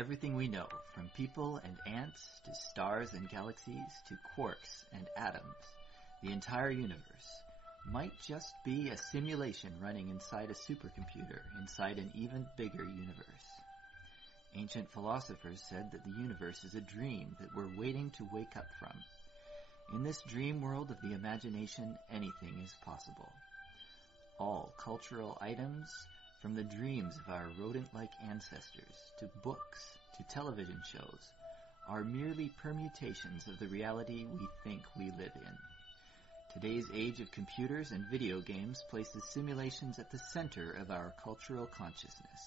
Everything we know, from people and ants to stars and galaxies to quarks and atoms, the entire universe, might just be a simulation running inside a supercomputer inside an even bigger universe. Ancient philosophers said that the universe is a dream that we're waiting to wake up from. In this dream world of the imagination, anything is possible. All cultural items, from the dreams of our rodent-like ancestors, to books, to television shows, are merely permutations of the reality we think we live in. Today's age of computers and video games places simulations at the center of our cultural consciousness.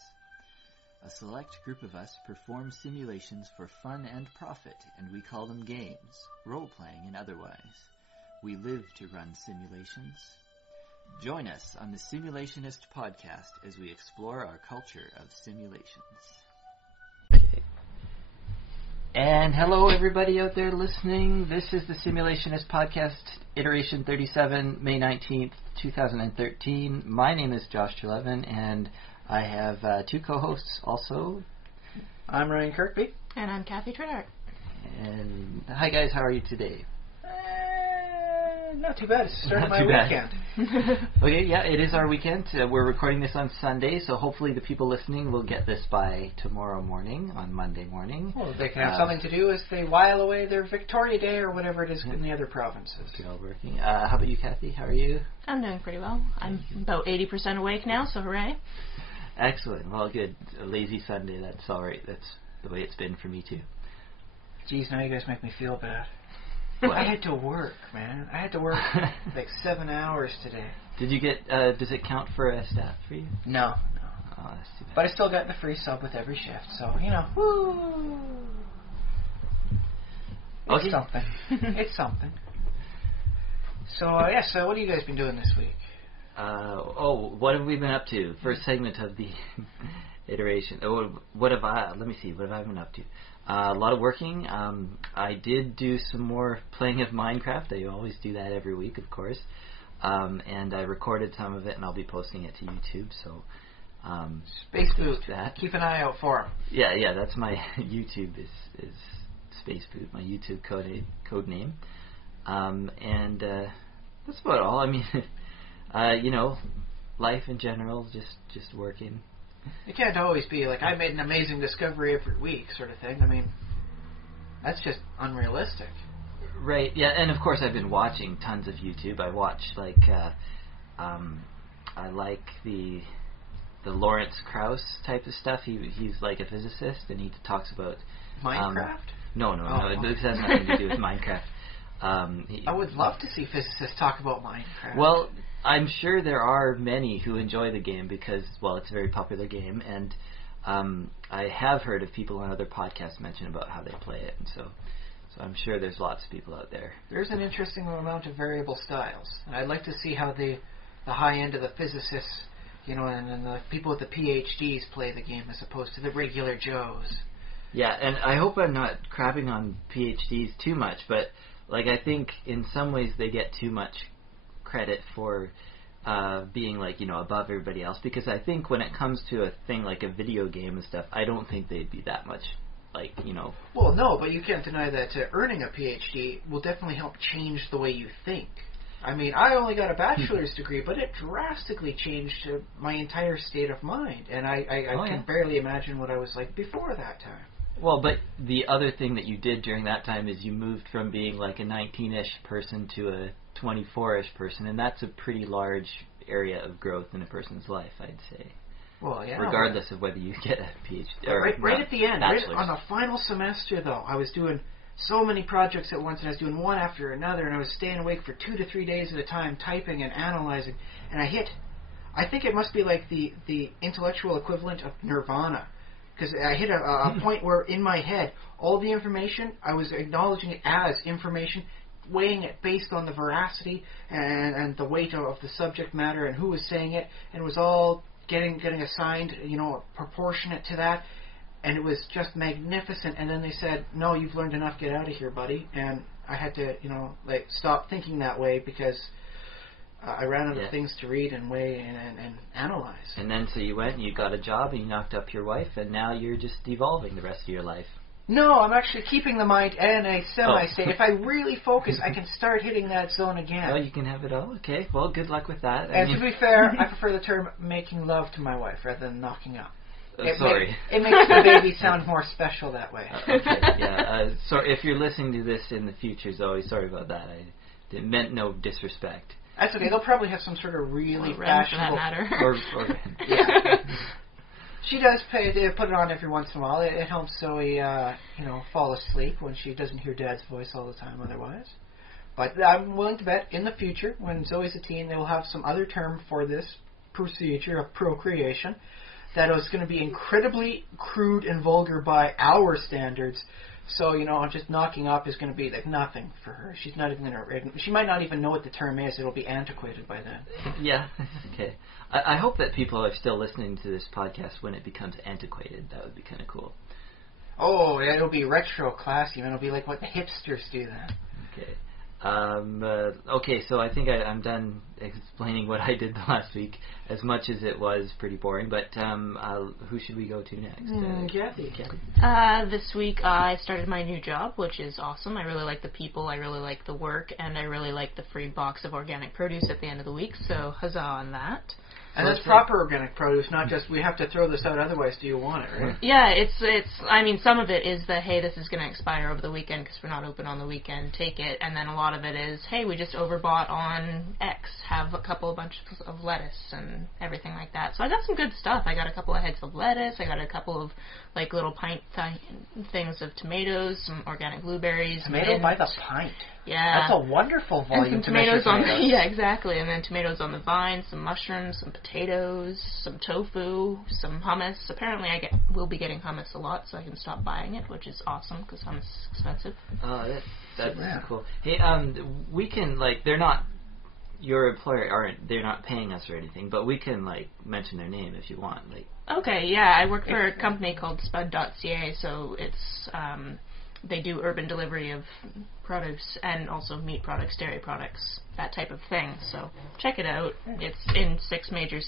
A select group of us perform simulations for fun and profit, and we call them games, role-playing and otherwise. We live to run simulations. Join us on the Simulationist podcast as we explore our culture of simulations. And hello everybody out there listening. This is the Simulationist podcast, iteration 37, May 19th, 2013. My name is Josh Treleaven, and I have two co-hosts also. I'm Ryan Kirkby. And I'm Kathy Trithardt. And hi guys, how are you today? Not too bad. It's starting my weekend. Okay, yeah, it is our weekend. We're recording this on Sunday, so hopefully the people listening will get this by tomorrow morning, on Monday morning. Well, they can have something to do as they while away their Victoria Day or whatever it is in the other provinces. You're all working. How about you, Kathy? How are you? I'm doing pretty well. I'm about 80% awake now, so hooray. Excellent. Well, good. A lazy Sunday, that's all right. That's the way it's been for me, too. Geez, now you guys make me feel bad. I had to work, man. I had to work like 7 hours today. Did you get, does it count for a staff for you? No. Oh, that's too bad. But I still got the free sub with every shift, so, you know. Woo! It's something. It's something. So, so what have you guys been doing this week? What have we been up to? First segment of the iteration. Let me see, what have I been up to? A lot of working. I did do some more playing of Minecraft. I always do that every week, of course. And I recorded some of it, and I'll be posting it to YouTube. So, Space Boot. Keep an eye out for him. Yeah. That's my YouTube is Space Boot, my YouTube code name. And that's about all. I mean, life in general, just working. It can't always be like, I made an amazing discovery every week sort of thing. I mean, that's just unrealistic. Right, yeah, and of course I've been watching tons of YouTube. I watch, I like the Lawrence Krauss type of stuff. He's like a physicist, and he talks about... Minecraft? No, it has nothing to do with Minecraft. I would love to see physicists talk about Minecraft. Well, I'm sure there are many who enjoy the game because, well, it's a very popular game, and I have heard of people on other podcasts mention about how they play it, and so I'm sure there's lots of people out there. There's an interesting amount of variable styles, and I'd like to see how the high end of the physicists, and the people with the PhDs play the game as opposed to the regular Joes. Yeah, and I hope I'm not crapping on PhDs too much, but I think in some ways they get too much credit for being above everybody else, because I think when it comes to a thing like a video game and stuff, I don't think they'd be that much Well, no, but you can't deny that earning a PhD will definitely help change the way you think. I mean, I only got a bachelor's degree, but it drastically changed my entire state of mind, and I can barely imagine what I was like before that time. Well, but the other thing that you did during that time is you moved from being like a 19-ish person to a 24-ish person, and that's a pretty large area of growth in a person's life, I'd say. Well, yeah. Regardless of whether you get a PhD or right at the end, right on the final semester, though, I was doing so many projects at once, and I was doing one after another, and I was staying awake for 2 to 3 days at a time, typing and analyzing, and I think it must be like the intellectual equivalent of nirvana. Because I hit a point where, in my head, all the information, I was acknowledging it as information, weighing it based on the veracity and the weight of the subject matter and who was saying it, and it was all getting assigned, proportionate to that, and it was just magnificent. And then they said, no, you've learned enough, get out of here, buddy. And I had to, stop thinking that way because I ran out of things to read and weigh and analyze. And then so you went and you got a job and you knocked up your wife, and now you're just devolving the rest of your life. No, I'm actually keeping the mind in a semi-state. If I really focus, I can start hitting that zone again. Oh, you can have it all? Okay, well, good luck with that. And to be fair, I prefer the term making love to my wife rather than knocking up. Sorry. It makes the baby sound more special that way. Okay, yeah. So if you're listening to this in the future, Zoe, sorry about that. I meant no disrespect. That's okay. They'll probably have some sort of really fashionable... or yeah. She does put it on every once in a while. It helps Zoe, fall asleep when she doesn't hear Dad's voice all the time otherwise. But I'm willing to bet in the future, when Zoe's a teen, they will have some other term for this procedure of procreation that is going to be incredibly crude and vulgar by our standards. So, just knocking up is going to be like nothing for her. She's not even going to... She might not even know what the term is. It'll be antiquated by then. Yeah, okay. I hope that people are still listening to this podcast when it becomes antiquated. That would be kind of cool. Oh, it'll be retro classy. It'll be like what the hipsters do then. Okay. Okay, so I think I'm done explaining what I did the last week, as much as it was pretty boring, but who should we go to next? Kathy. This week I started my new job, which is awesome. I really like the people, I really like the work, and I really like the free box of organic produce at the end of the week, so huzzah on that. And that's proper organic produce, not just we have to throw this out, otherwise do you want it, right? Yeah, some of it is the, hey, this is going to expire over the weekend because we're not open on the weekend, take it. And then a lot of it is, hey, we just overbought on X, have a bunch of lettuce and everything like that. So I got some good stuff. I got a couple of heads of lettuce, I got a couple of little pint things of tomatoes, some organic blueberries. Tomato by the pint. Yeah. That's a wonderful volume. And some tomatoes yeah, exactly. And then tomatoes on the vine, some mushrooms, some potatoes, some tofu, some hummus. Apparently we'll be getting hummus a lot, so I can stop buying it, which is awesome because hummus is expensive. Oh, that's cool. Hey, we can, they're not, your employer they're not paying us or anything, but we can, mention their name if you want. Okay, yeah, I work for a company called Spud.ca, so it's, they do urban delivery of produce and also meat products, dairy products, that type of thing. So check it out. It's in 6 major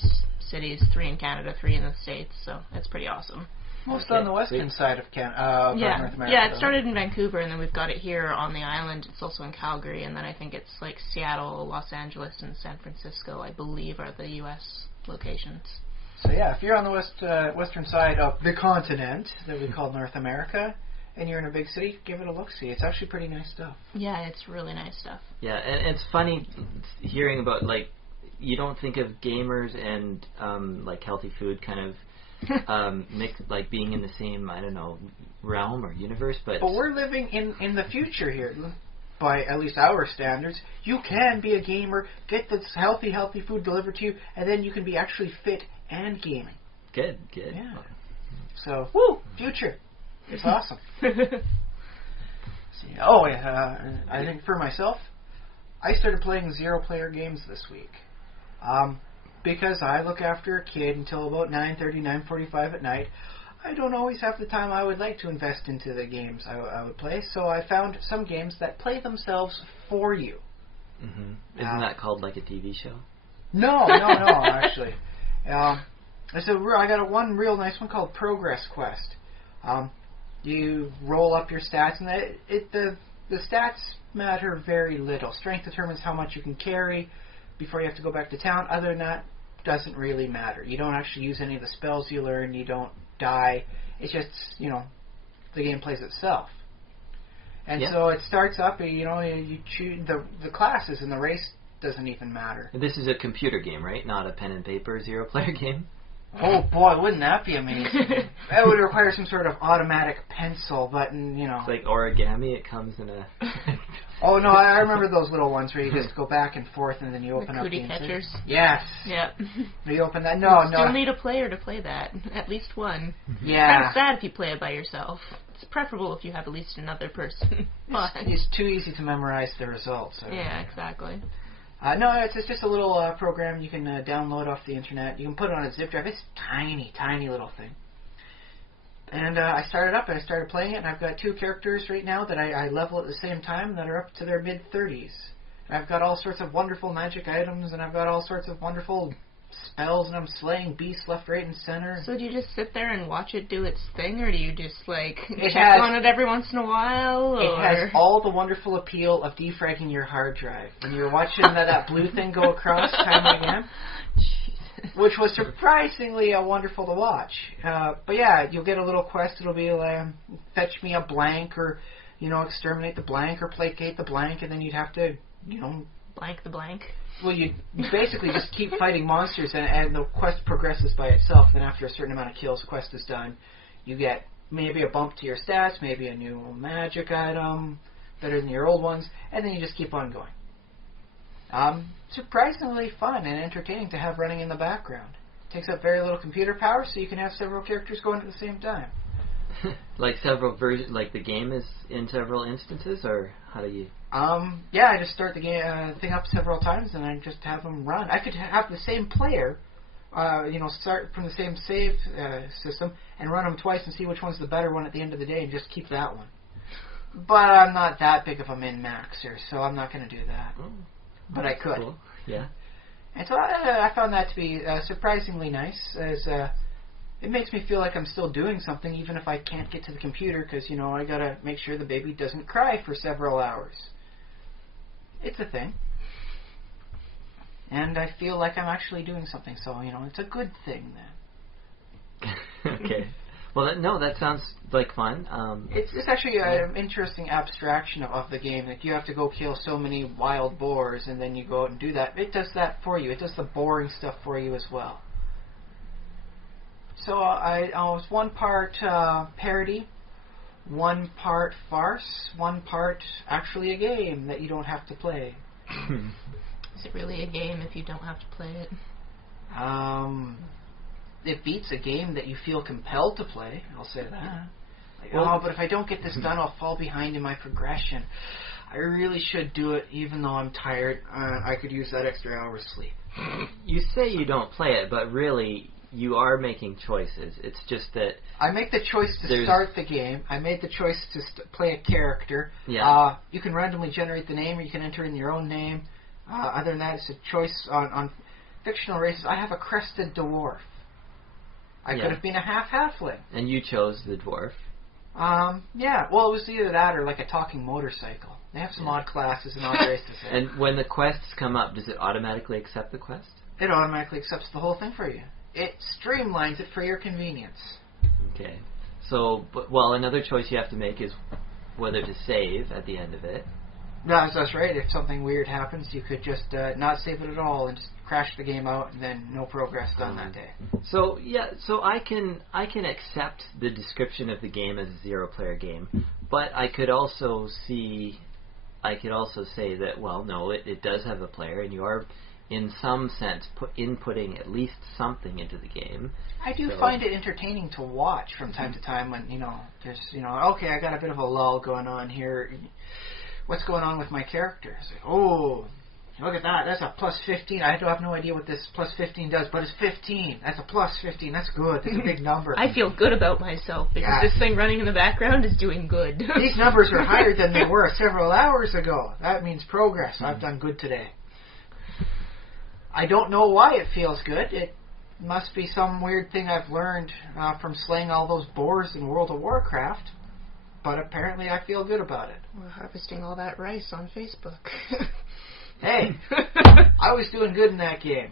cities, 3 in Canada, 3 in the States, so it's pretty awesome. Most on the western side of North America. Yeah, it started in Vancouver, and then we've got it here on the island. It's also in Calgary, and then I think it's Seattle, Los Angeles, and San Francisco, I believe, are the U.S. locations. So yeah, if you're on the western side of the continent that we call North America, and you're in a big city, give it a look-see. It's actually pretty nice stuff. Yeah, it's really nice stuff. Yeah, and it's funny hearing about, you don't think of gamers and, healthy food kind of mixed, being in the same, I don't know, realm or universe, but we're living in the future here. By at least our standards, you can be a gamer, get this healthy food delivered to you, and then you can be actually fit and gaming. Good. Yeah. So, woo, future. It's awesome. I think for myself, I started playing 0-player games this week. Because I look after a kid until about 9:30, 9:45 at night. I don't always have the time I would like to invest into the games I would play, so I found some games that play themselves for you. Mm-hmm. Isn't that called a TV show? No, actually. I got one real nice one called Progress Quest. You roll up your stats, and the stats matter very little. Strength determines how much you can carry before you have to go back to town. Other than that, doesn't really matter. You don't actually use any of the spells you learn. You don't die. It's just, the game plays itself. And so it starts up, you choose the classes, and the race doesn't even matter. This is a computer game, right? Not a pen and paper 0-player game? Oh boy, wouldn't that be amazing? That would require some sort of automatic pencil button, It's like origami, it comes in a... Oh no, I remember those little ones where you just go back and forth and then you open up the cootie catchers. Yes. Yep. You open that. No. Still need a player to play that. At least one. Yeah. Kind of sad if you play it by yourself. It's preferable if you have at least another person. It's too easy to memorize the results. So. Yeah, exactly. No, it's just a little program you can download off the internet. You can put it on a zip drive. It's tiny, tiny little thing. And I started up and I started playing it, and I've got 2 characters right now that I level at the same time that are up to their mid-30s. And I've got all sorts of wonderful magic items, and I've got all sorts of wonderful spells, and I'm slaying beasts left, right, and center. So do you just sit there and watch it do its thing, or do you just, like, It check has- on it every once in a while? It Or? has all the wonderful appeal of defragging your hard drive. When you're watching that blue thing go across time and again, which was surprisingly wonderful to watch. But yeah, you'll get a little quest. It'll be like, fetch me a blank, or, exterminate the blank, or placate the blank, and then you'd have to, Blank the blank. Well, you basically just keep fighting monsters, and the quest progresses by itself. Then after a certain amount of kills, quest is done. You get maybe a bump to your stats, maybe a new magic item, better than your old ones, and then you just keep on going. Surprisingly fun and entertaining to have running in the background. Takes up very little computer power, so you can have several characters going at the same time. Like several versions, like the game is in several instances, or how do you? Yeah, I just start the game thing up several times, and I just have them run. I could have the same player, start from the same save system and run them twice and see which one's the better one at the end of the day, and just keep that one. But I'm not that big of a min-maxer, so I'm not going to do that. Oh, but I could. Cool. Yeah. And so I found that to be surprisingly nice, as it makes me feel like I'm still doing something, even if I can't get to the computer, because, I got to make sure the baby doesn't cry for several hours. It's a thing. And I feel like I'm actually doing something, so, it's a good thing then. Okay. Well, that sounds like fun. It's actually an interesting abstraction of the game. Like, you have to go kill so many wild boars, and then you go out and do that. It does that for you. It does the boring stuff for you as well. So I was one part parody, one part farce, one part actually a game that you don't have to play. Is it really a game if you don't have to play it? It beats a game that you feel compelled to play, I'll say that. Well, but if I don't get this done, I'll fall behind in my progression. I really should do it, even though I'm tired. I could use that extra hour's sleep. You say you don't play it, but really, you are making choices. It's just that... I make the choice to start the game. I made the choice to play a character. Yeah. You can randomly generate the name, or you can enter in your own name. Other than that, it's a choice on fictional races. I have a crested dwarf. I could have been a half-halfling. And you chose the dwarf. Yeah. Well, it was either that or like a talking motorcycle. They have some odd classes and odd races. And when the quests come up, does it automatically accept the quest? It automatically accepts the whole thing for you. It streamlines it for your convenience. Okay. So, another choice you have to make is whether to save at the end of it. No, that's right. If something weird happens, you could just not save it at all and just crash the game out, and then no progress done that day. So I can accept the description of the game as a 0-player game, but I could also say that, well, no, it does have a player, and you are, in some sense, inputting at least something into the game. I do find it entertaining to watch from time to time when, there's, okay, I got a bit of a lull going on here. What's going on with my character? It's like, oh, look at that. That's a plus 15. I have no idea what this plus 15 does, but it's 15. That's a plus 15. That's good. That's a big number. I feel good about myself because this thing running in the background is doing good. These numbers are higher than they were several hours ago. That means progress. I've done good today. I don't know why it feels good. It must be some weird thing I've learned from slaying all those boars in World of Warcraft. But apparently I feel good about it. We're harvesting all that rice on Facebook. Hey, I was doing good in that game.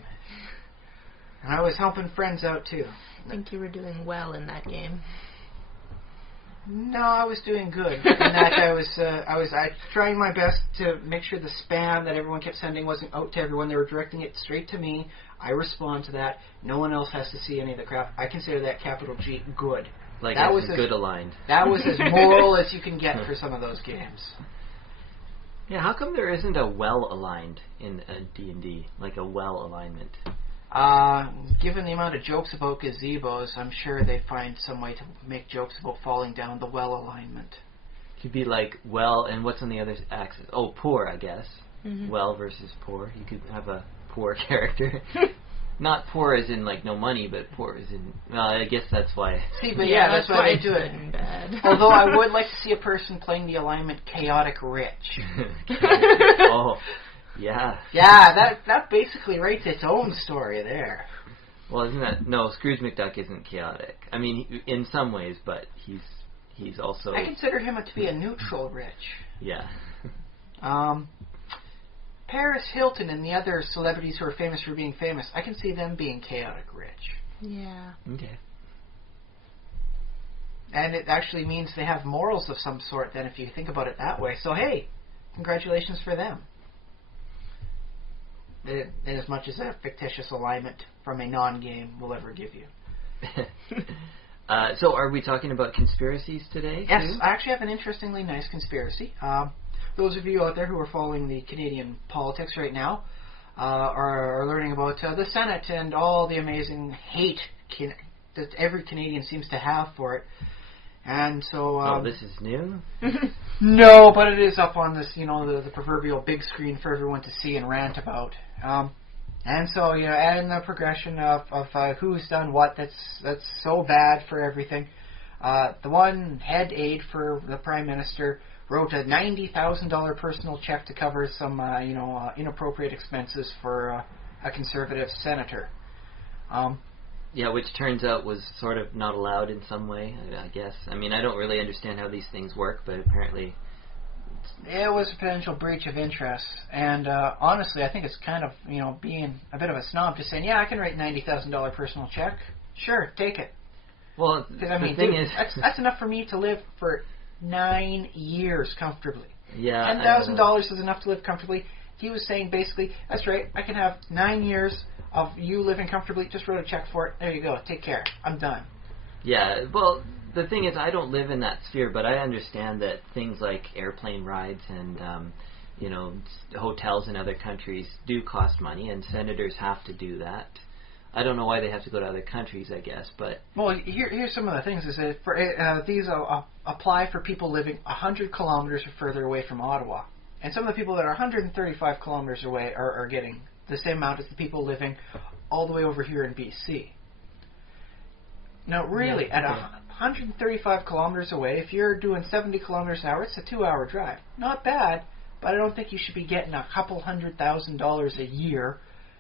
And I was helping friends out too. I think you were doing well in that game. No, I was doing good. In that I was trying my best to make sure the spam that everyone kept sending wasn't out to everyone. They were directing it straight to me. I respond to that. No one else has to see any of the crap. I consider that capital G good. Like that was good aligned. That was as moral as you can get for some of those games. Yeah, how come there isn't a well aligned in D&D, like a well alignment? Given the amount of jokes about gazebos, I'm sure they find some way to make jokes about falling down the well alignment. Could be like well, and what's on the other axis? Oh, poor, I guess. Mm-hmm. Well versus poor. You could have a poor character. Not poor as in, like, no money, but poor as in... Well, I guess that's why... See, but yeah, that's why they do it. Although I would like to see a person playing the alignment chaotic rich. Oh. Yeah. Yeah, that basically writes its own story there. Well, isn't that... No, Scrooge McDuck isn't chaotic. I mean, in some ways, but he's also... I consider him to be a neutral rich. Yeah. Paris Hilton and the other celebrities who are famous for being famous, I can see them being chaotic rich. Yeah. Okay. And it actually means they have morals of some sort then if you think about it that way. So hey, congratulations for them. In as much as a fictitious alignment from a non-game will ever give you. So are we talking about conspiracies today? Yes, too? I actually have an interestingly nice conspiracy. Those of you out there who are following the Canadian politics right now are learning about the Senate and all the amazing hate that every Canadian seems to have for it. And so... this is new? No, but it is up on this, the proverbial big screen for everyone to see and rant about. And so, and the progression of who's done what that's so bad for everything. The one head aide for the Prime Minister wrote a $90,000 personal check to cover some, inappropriate expenses for a Conservative senator. Yeah, which turns out was sort of not allowed in some way, I guess. I mean, I don't really understand how these things work, but apparently... It was a potential breach of interest. And honestly, I think it's kind of, being a bit of a snob just saying, yeah, I can write $90,000 personal check. Sure, take it. Well, the thing dude, is... That's enough for me to live for 9 years comfortably. Yeah. $10,000 is enough to live comfortably. He was saying basically, that's right, I can have 9 years of you living comfortably, just wrote a check for it, there you go, take care, I'm done. Yeah, well, the thing is, I don't live in that sphere, but I understand that things like airplane rides and, hotels in other countries do cost money, and senators have to do that. I don't know why they have to go to other countries, I guess, but... Well, here's some of the things. Is that for these apply for people living 100 kilometers or further away from Ottawa. And some of the people that are 135 kilometers away are getting the same amount as the people living all the way over here in BC. Now, really, at 135 kilometers away, if you're doing 70 kilometers an hour, it's a 2-hour drive. Not bad, but I don't think you should be getting a couple $100,000 a year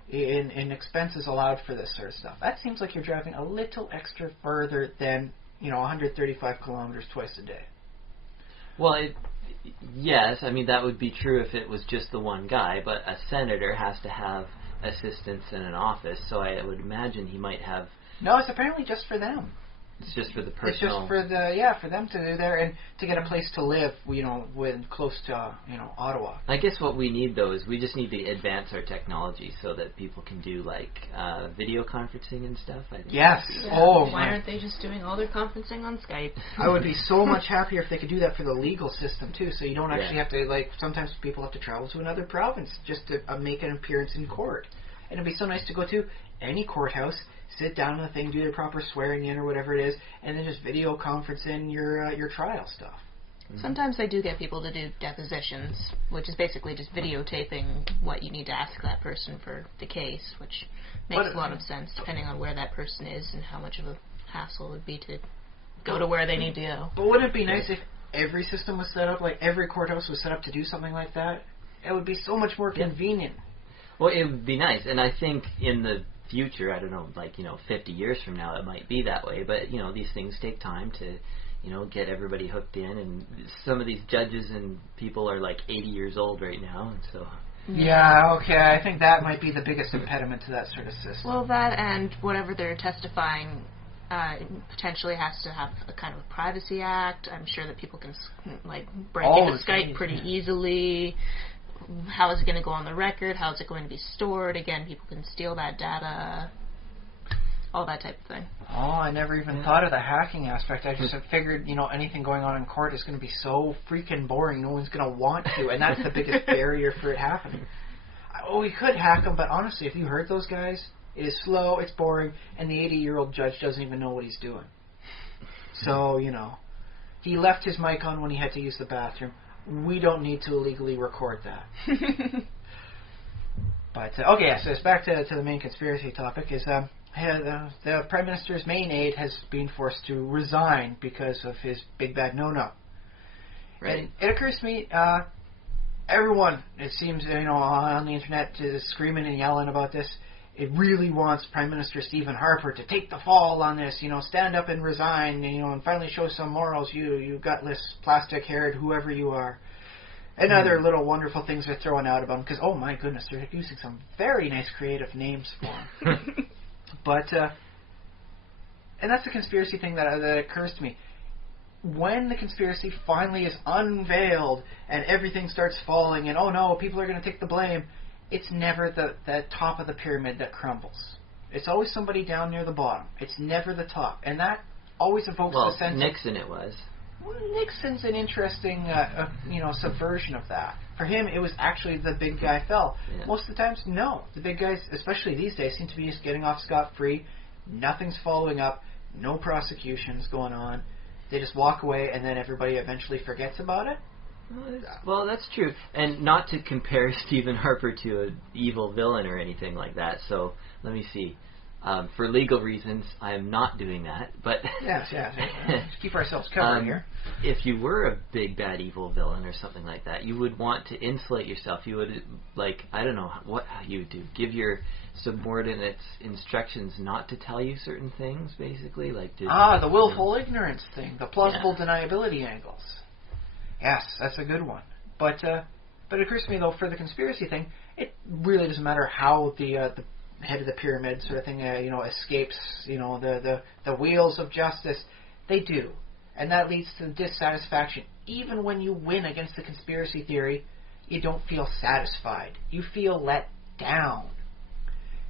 in expenses allowed for this sort of stuff. That seems like you're driving a little extra further than 135 kilometers twice a day. Well, yes, I mean that would be true if it was just the one guy, but a senator has to have assistants in an office, so I would imagine he might have... No, it's apparently just for them. It's just for the personal... It's just for them to do there and to get a place to live, when close to, Ottawa. I guess what we need, though, is we just need to advance our technology so that people can do, video conferencing and stuff. I think. Yes. Yeah. Why aren't they just doing all their conferencing on Skype? I would be so much happier if they could do that for the legal system, too, so you don't actually have to, sometimes people have to travel to another province just to make an appearance in court. And it'd be so nice to go to any courthouse, sit down on the thing, do the proper swearing in or whatever it is, and then just video conference in your trial stuff. Sometimes they do get people to do depositions, which is basically just videotaping what you need to ask that person for the case, which makes a lot of sense depending on where that person is and how much of a hassle it would be to go to where they need to go. But wouldn't it be nice if every system was set up, every courthouse was set up to do something like that? It would be so much more convenient. Well, it would be nice, and I think in the future, I don't know, 50 years from now, it might be that way, but, these things take time to, get everybody hooked in, and some of these judges and people are 80 years old right now, and so... Yeah, okay, I think that might be the biggest impediment to that sort of system. Well, that and whatever they're testifying potentially has to have a kind of a privacy act. I'm sure that people can, break into Skype pretty easily. How is it going to go on the record? How is it going to be stored? Again, people can steal that data. All that type of thing. Oh, I never even thought of the hacking aspect. I just had figured, anything going on in court is going to be so freaking boring. No one's going to want to, and that's the biggest barrier for it happening. Oh, we could hack them, but honestly, if you heard those guys, it is slow, it's boring, and the 80-year-old judge doesn't even know what he's doing. So, he left his mic on when he had to use the bathroom. We don't need to illegally record that. But, okay, so it's back to the main conspiracy topic, is the Prime Minister's main aide has been forced to resign because of his big bad no-no. Right. And it occurs to me, everyone, it seems, on the internet is screaming and yelling about this. It really wants Prime Minister Stephen Harper to take the fall on this, stand up and resign, and finally show some morals, you gutless, plastic-haired, whoever you are. And other little wonderful things they're throwing out about him, because, oh my goodness, they're using some very nice creative names for him. But, and that's the conspiracy thing that occurs to me. When the conspiracy finally is unveiled and everything starts falling and, oh no, people are going to take the blame, it's never the top of the pyramid that crumbles. It's always somebody down near the bottom. It's never the top. And that always evokes the sense Nixon it was. Well, Nixon's an interesting, subversion of that. For him, it was actually the big guy fell. Yeah. Most of the times, no. The big guys, especially these days, seem to be just getting off scot-free. Nothing's following up. No prosecutions going on. They just walk away, and then everybody eventually forgets about it. Well, that's true. And not to compare Stephen Harper to an evil villain or anything like that. So, let me see. For legal reasons, I am not doing that. But yes. Let's keep ourselves covered here. If you were a big, bad, evil villain or something like that, you would want to insulate yourself. You would, I don't know what you would do. Give your subordinates instructions not to tell you certain things, basically. The willful ignorance thing. The plausible deniability angles. Yes, that's a good one. But it occurs to me, though, for the conspiracy thing, it really doesn't matter how the head of the pyramid sort of thing, escapes, the wheels of justice. They do. And that leads to dissatisfaction. Even when you win against the conspiracy theory, you don't feel satisfied. You feel let down.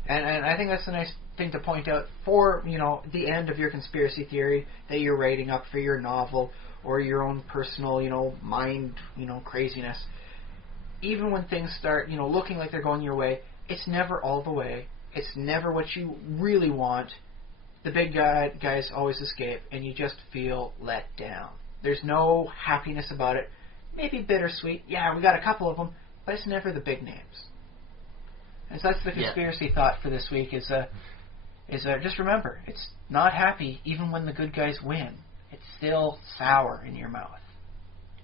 And I think that's a nice thing to point out for, the end of your conspiracy theory that you're writing up for your novel or your own personal, mind, craziness. Even when things start, looking like they're going your way, it's never all the way. It's never what you really want. The big guys always escape, and you just feel let down. There's no happiness about it. Maybe bittersweet. Yeah, we got a couple of them, but it's never the big names. And so that's the conspiracy thought for this week. Is just remember, it's not happy even when the good guys win. It's still sour in your mouth.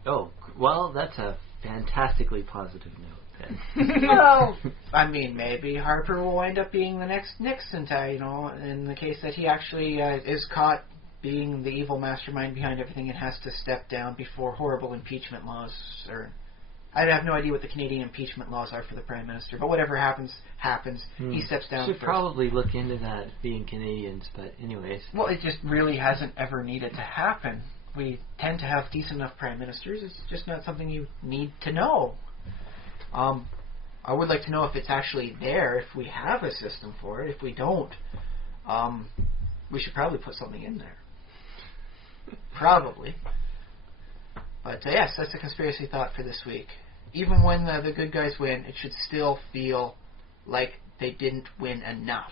Oh, well, that's a fantastically positive note. Well, I mean, maybe Harper will wind up being the next Nixon, in the case that he actually is caught being the evil mastermind behind everything and has to step down before horrible impeachment laws. I have no idea what the Canadian impeachment laws are for the Prime Minister, but whatever happens. He steps down Should first. Probably look into that, being Canadians, but anyways. Well, it just really hasn't ever needed to happen. We tend to have decent enough Prime Ministers. It's just not something you need to know. I would like to know if it's actually there, if we have a system for it. If we don't, we should probably put something in there. Probably. But yes, that's a conspiracy thought for this week. Even when the good guys win, it should still feel like they didn't win enough.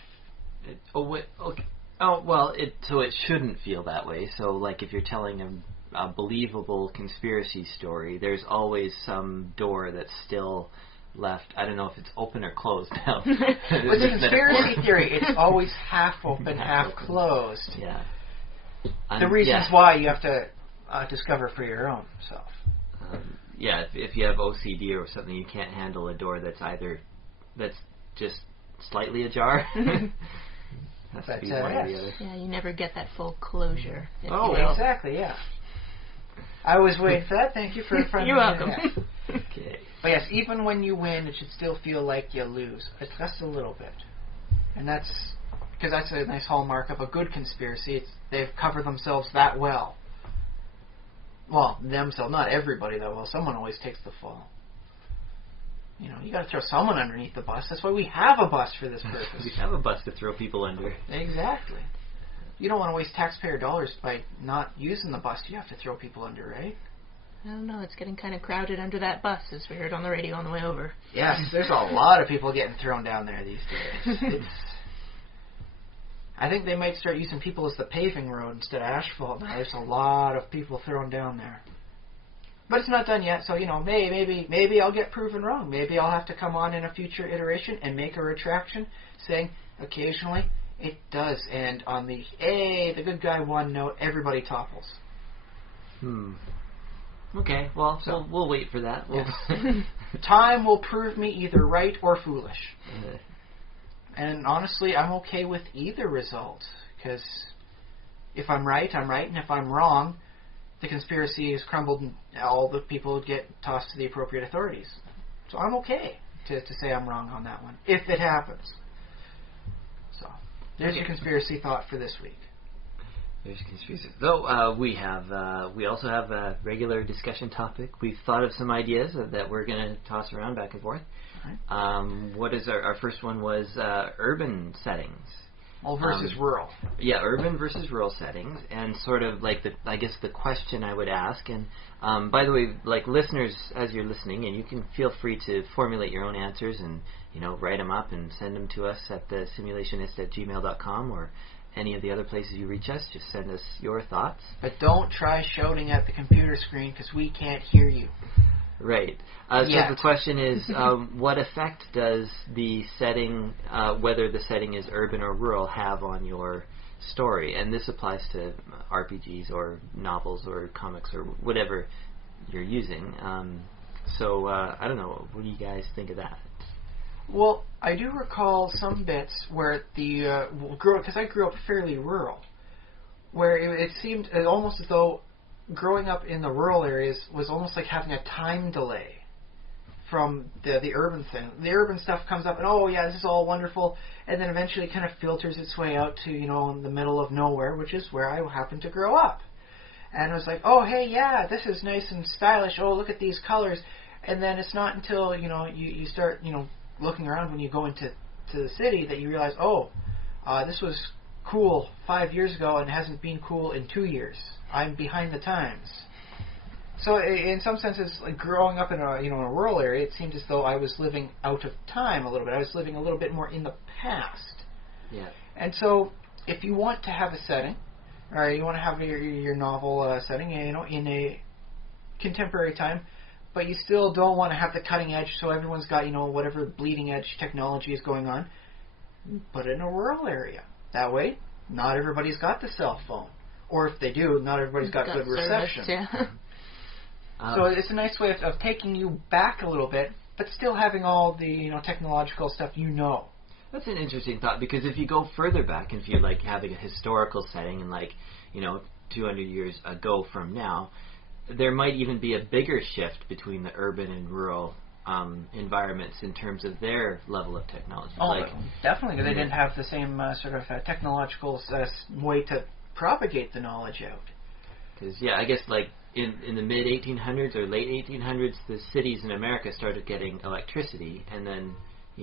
So it shouldn't feel that way. So, if you're telling a believable conspiracy story, there's always some door that's still left. I don't know if it's open or closed now. With the conspiracy theory, it's always half open, half closed. Yeah. The reasons why you have to discover for your own self. If you have OCD or something, you can't handle a door that's just slightly ajar. Has to be one or the other. Yeah, you never get that full closure. Exactly, yeah. I was waiting for that. Thank you for You're welcome. Okay. But yes, even when you win, it should still feel like you lose. It's just a little bit. And that's because that's a nice hallmark of a good conspiracy. They've covered themselves that well. Well, themselves, not everybody that well. Someone always takes the fall. You got to throw someone underneath the bus. That's why we have a bus for this purpose. We have a bus to throw people under. Exactly. You don't want to waste taxpayer dollars by not using the bus. You have to throw people under, right? I don't know. It's getting kind of crowded under that bus, as we heard on the radio on the way over. Yes, there's a lot of people getting thrown down there these days. I think they might start using people as the paving road instead of asphalt now. There's a lot of people thrown down there. But it's not done yet, so, maybe I'll get proven wrong. Maybe I'll have to come on in a future iteration and make a retraction saying, occasionally, it does end on the good guy won note, everybody topples. Okay, well, So- we'll wait for that. We'll Time will prove me either right or foolish. And honestly, I'm okay with either result, because if I'm right, I'm right, and if I'm wrong, the conspiracy is crumbled and all the people would get tossed to the appropriate authorities. So I'm okay to say I'm wrong on that one, if it happens. So, there's your conspiracy thought for this week. There's conspiracy. Though we also have a regular discussion topic. We've thought of some ideas that we're going to toss around back and forth. Right. What is our first one was urban settings. Well, versus rural. Yeah, urban versus rural settings, and sort of like the question I would ask. And by the way, like listeners, as you're listening, and you can feel free to formulate your own answers and write them up and send them to us at the simulationist@gmail.com or any of the other places you reach us. Just send us your thoughts. But don't try shouting at the computer screen because we can't hear you. Right. So Yet. the question is, what effect does the setting, whether the setting is urban or rural, have on your story? And this applies to RPGs or novels or comics or whatever you're using. So I don't know. What do you guys think of that? Well, I do recall some bits where because I grew up fairly rural, where it seemed almost as though growing up in the rural areas was almost like having a time delay from the urban thing. The urban stuff comes up and, oh yeah, this is all wonderful, and then eventually it kind of filters its way out to, in the middle of nowhere, which is where I happened to grow up. And it was like, oh hey, yeah, this is nice and stylish, oh look at these colors, and then it's not until, you start, looking around when you go into the city that you realize, this was cool 5 years ago and hasn't been cool in 2 years. I'm behind the times. So in some senses, like growing up in a a rural area, it seemed as though I was living out of time a little bit. I was living a little bit more in the past. Yeah. And so if you want to have a setting, or you want to have your novel setting, in a contemporary time, but you still don't want to have the cutting edge, so everyone's got whatever bleeding edge technology is going on, put it in a rural area. That way, not everybody's got the cell phone. Or if they do, not everybody's got good service, reception. Yeah. So it's a nice way of taking you back a little bit, but still having all the technological stuff That's an interesting thought, because if you go further back, and if you're like having a historical setting and 200 years ago from now, there might even be a bigger shift between the urban and rural environments in terms of their level of technology. Oh, definitely, because they didn't have the same sort of technological way to propagate the knowledge out. Because, I guess in the mid-1800s or late 1800s, the cities in America started getting electricity, and then,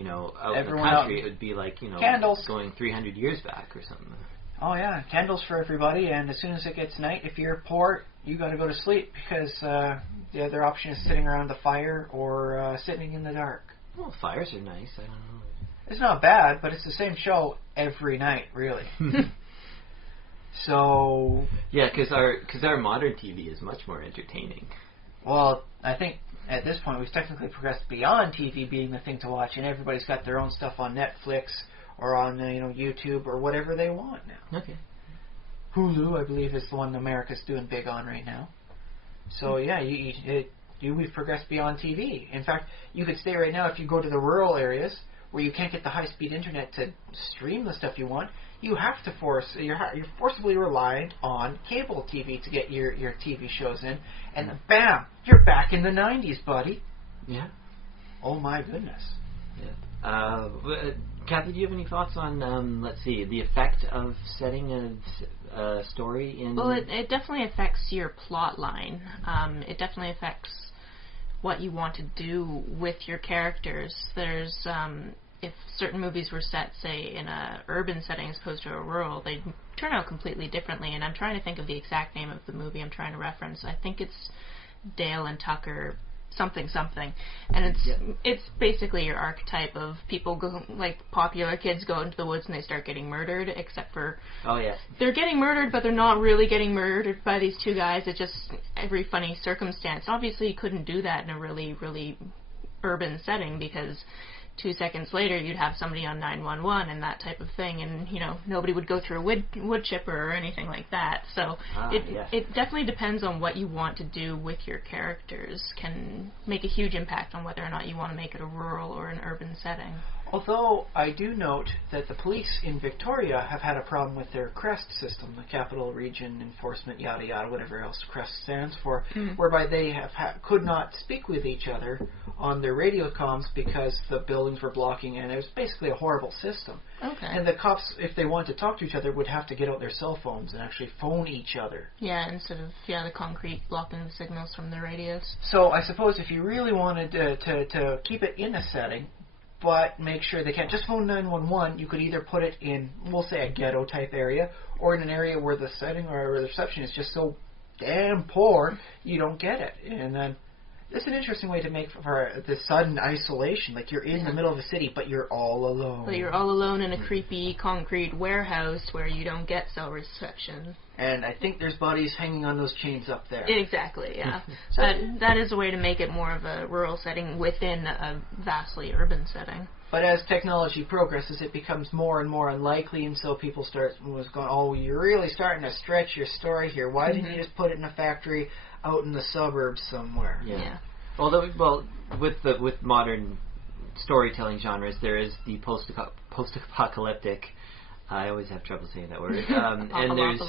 out in the country, it would be like, candles. Going 300 years back or something. Oh, yeah, candles for everybody, and as soon as it gets night, if you're poor, you got to go to sleep, because the other option is sitting around the fire or sitting in the dark. Well, fires are nice, I don't know. It's not bad, but it's the same show every night, really. So... Yeah, because our modern TV is much more entertaining. Well, I think at this point we've technically progressed beyond TV being the thing to watch, and everybody's got their own stuff on Netflix or on YouTube or whatever they want now. Okay. Hulu, I believe, is the one America's doing big on right now. So yeah, we've progressed beyond TV. In fact, you could say right now, if you go to the rural areas where you can't get the high-speed internet to stream the stuff you want, you have to you're forcibly reliant on cable TV to get your TV shows in, and bam, you're back in the 90s, buddy. Yeah. Oh my goodness. Yeah. Kathy, do you have any thoughts on, let's see, the effect of setting a story in... Well, it definitely affects your plot line. It definitely affects what you want to do with your characters. There's, if certain movies were set, say, in a urban setting as opposed to a rural, they'd turn out completely differently. And I'm trying to think of the exact name of the movie I'm trying to reference. I think it's Dale and Tucker... something, and it's basically your archetype of people popular kids go into the woods and they start getting murdered, except for they're getting murdered, but they're not really getting murdered by these two guys. It's just every funny circumstance. Obviously, you couldn't do that in a really, really urban setting because 2 seconds later you'd have somebody on 911 and that type of thing, and nobody would go through a wood chipper or anything like that. So it definitely depends on what you want to do with your characters. Can make a huge impact on whether or not you want to make it a rural or an urban setting. Although I do note that the police in Victoria have had a problem with their CREST system, the Capital Region Enforcement yada yada, whatever else CREST stands for, whereby they could not speak with each other on their radio comms because the buildings were blocking, and it was basically a horrible system. Okay. And the cops, if they wanted to talk to each other, would have to get out their cell phones and actually phone each other. Yeah, instead of the concrete blocking the signals from the radios. So I suppose if you really wanted to keep it in a setting, but make sure they can't just phone 911, you could either put it in, we'll say, a ghetto-type area, or in an area where the setting or the reception is just so damn poor, you don't get it. And then it's an interesting way to make for the sudden isolation. Like, you're in the middle of a city, but you're all alone. But you're all alone in a creepy concrete warehouse where you don't get cell reception. And I think there's bodies hanging on those chains up there. Exactly, yeah. So that is a way to make it more of a rural setting within a vastly urban setting. But as technology progresses, it becomes more and more unlikely, and so people was going, oh, you're really starting to stretch your story here. Why didn't you just put it in a factory out in the suburbs somewhere? Yeah. Although, with modern storytelling genres, there is the post-apocalyptic. I always have trouble saying that word. And there's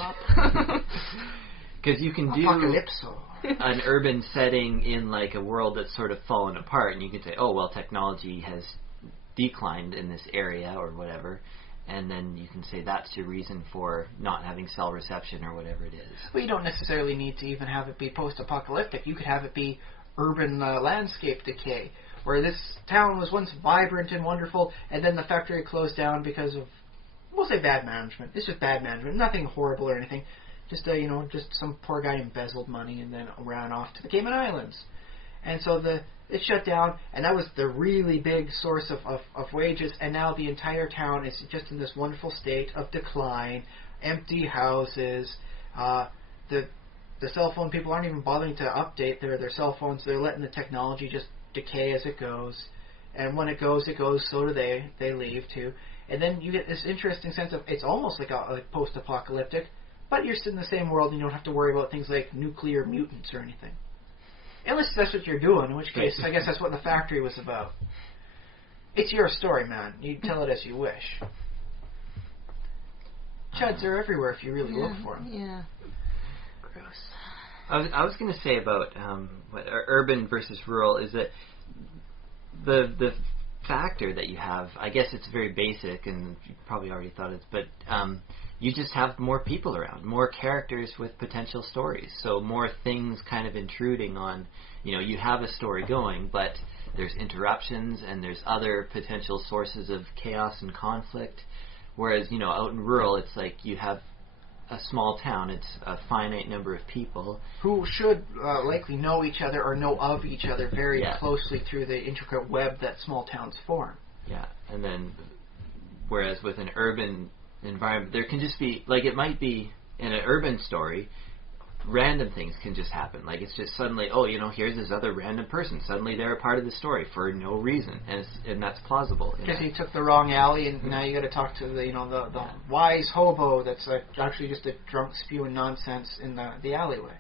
because you can do an urban setting in like a world that's sort of fallen apart, and you can say, oh well, technology has declined in this area or whatever, and then you can say that's your reason for not having cell reception or whatever it is. Well, you don't necessarily need to even have it be post-apocalyptic. You could have it be urban landscape decay, where this town was once vibrant and wonderful, and then the factory closed down because of, we'll say, bad management. It's just bad management. Nothing horrible or anything. Just just some poor guy embezzled money and then ran off to the Cayman Islands. And so it shut down, and that was the really big source of wages, and now the entire town is just in this wonderful state of decline, empty houses. The cell phone people aren't even bothering to update their cell phones. They're letting the technology just decay as it goes. And when it goes, so do they. They leave, too. And then you get this interesting sense of, it's almost like post-apocalyptic, but you're still in the same world and you don't have to worry about things like nuclear mutants or anything. Unless that's what you're doing, in which case, I guess that's what the factory was about. It's your story, man. You tell it as you wish. Chuds are everywhere if you really look for them. Yeah. Gross. I was going to say about urban versus rural is that the factor that you have, I guess it's very basic, and you probably already thought it, but you just have more people around, more characters with potential stories, so more things kind of intruding on, you have a story going, but there's interruptions and there's other potential sources of chaos and conflict, whereas, out in rural, it's like you have a small town, it's a finite number of people who should likely know each other or know of each other very closely through the intricate web that small towns form. Yeah, and then whereas with an urban environment, there can just be, like, it might be in an urban story, random things can just happen. Like, it's just suddenly, here's this other random person. Suddenly they're a part of the story for no reason, and that's plausible. Because he took the wrong alley, and now you got to talk to the wise hobo that's actually just a drunk spewing nonsense in the alleyway.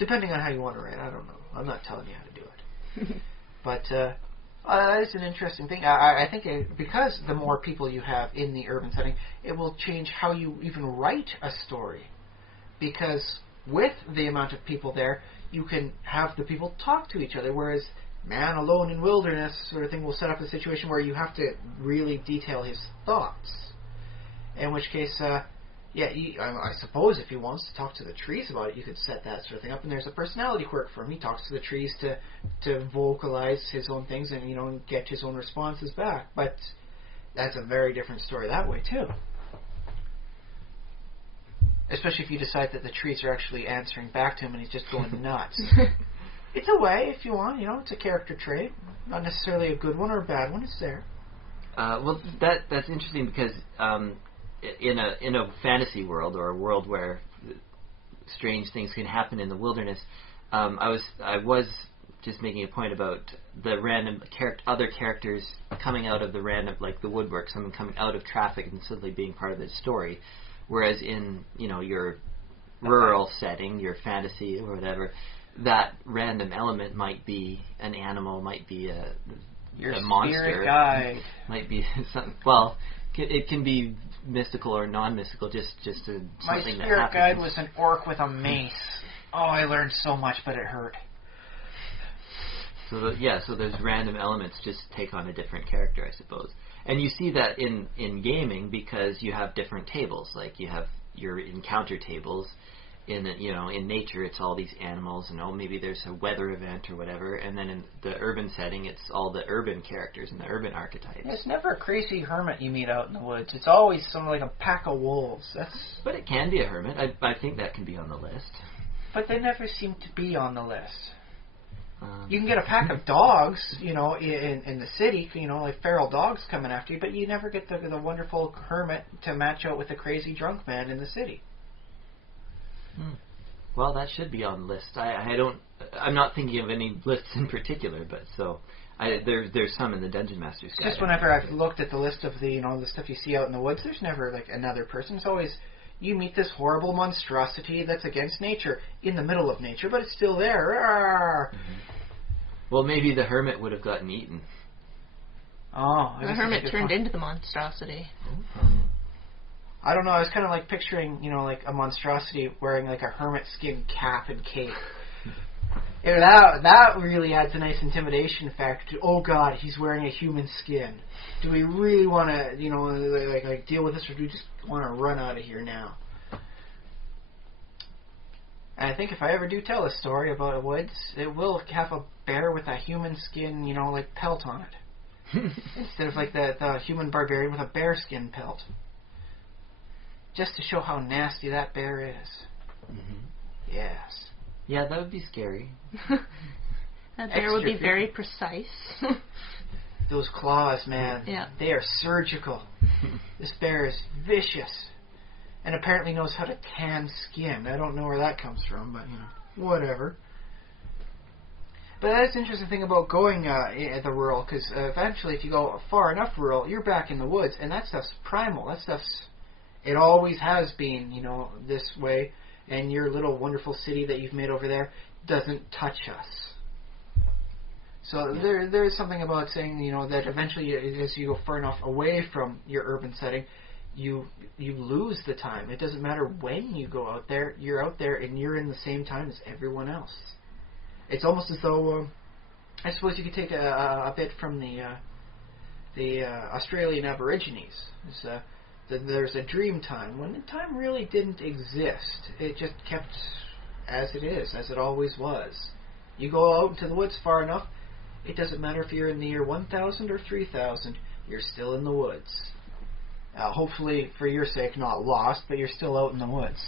Depending on how you want to write, I don't know. I'm not telling you how to do it. But that is an interesting thing. I think because the more people you have in the urban setting, it will change how you even write a story. Because with the amount of people there, you can have the people talk to each other, whereas man alone in wilderness sort of thing will set up a situation where you have to really detail his thoughts. In which case, I suppose if he wants to talk to the trees about it, you could set that sort of thing up, and there's a personality quirk for him. He talks to the trees to vocalize his own things and get his own responses back. But that's a very different story that way, too. Especially if you decide that the trees are actually answering back to him and he's just going nuts. It's a way, if you want, it's a character trait. Not necessarily a good one or a bad one, it's there. Well, that's interesting because in a fantasy world, or a world where strange things can happen in the wilderness, I was just making a point about the random other characters coming out of the random, like the woodwork, someone coming out of traffic and suddenly being part of the story, whereas in your rural setting, your fantasy or whatever, that random element might be an animal, might be your monster, spirit guide, might be something. Well, it can be mystical or non-mystical, just something that happens. My spirit guide was an orc with a mace. Oh, I learned so much, but it hurt. So so those random elements just take on a different character, I suppose. And you see that in gaming because you have different tables. Like you have your encounter tables. In nature, it's all these animals, and maybe there's a weather event or whatever. And then in the urban setting, it's all the urban characters and the urban archetypes. It's never a crazy hermit you meet out in the woods. It's always something like a pack of wolves. But it can be a hermit. I think that can be on the list. But they never seem to be on the list. You can get a pack of dogs, in the city, like feral dogs coming after you, but you never get the wonderful hermit to match out with a crazy drunk man in the city. Well, that should be on the list. I'm not thinking of any lists in particular, but there's some in the Dungeon Master's Guide. Just whenever I've looked at the list of the stuff you see out in the woods, there's never like another person. It's always you meet this horrible monstrosity that's against nature, in the middle of nature, but it's still there. Well, maybe the hermit would have gotten eaten. Oh, the hermit turned into the monstrosity. I don't know. I was kind of like picturing, like a monstrosity wearing like a hermit skin cap and cape. That really adds a nice intimidation factor. Oh God, he's wearing a human skin. Do we really want to, like deal with this, or do we just want to run out of here now? And I think if I ever do tell a story about a woods, it will have a bear with a human skin, like pelt on it, instead of like the human barbarian with a bear skin pelt. Just to show how nasty that bear is. Mm-hmm. Yes. Yeah, that would be scary. That bear would be very precise. Those claws, man. Yeah. They are surgical. This bear is vicious. And apparently knows how to tan skin. I don't know where that comes from, but, whatever. But that's the interesting thing about going at the rural, because eventually if you go far enough rural, you're back in the woods, and that stuff's primal. That stuff's... It always has been, this way, and your little wonderful city that you've made over there doesn't touch us. So there is something about saying, that eventually as you go far enough away from your urban setting, you lose the time. It doesn't matter when you go out there, you're out there and you're in the same time as everyone else. It's almost as though, I suppose you could take a bit from the Australian Aborigines. There's a dream time when the time really didn't exist. It just kept as it is, as it always was. You go out into the woods far enough, it doesn't matter if you're in the year 1000 or 3000, you're still in the woods. Hopefully, for your sake, not lost, but you're still out in the woods.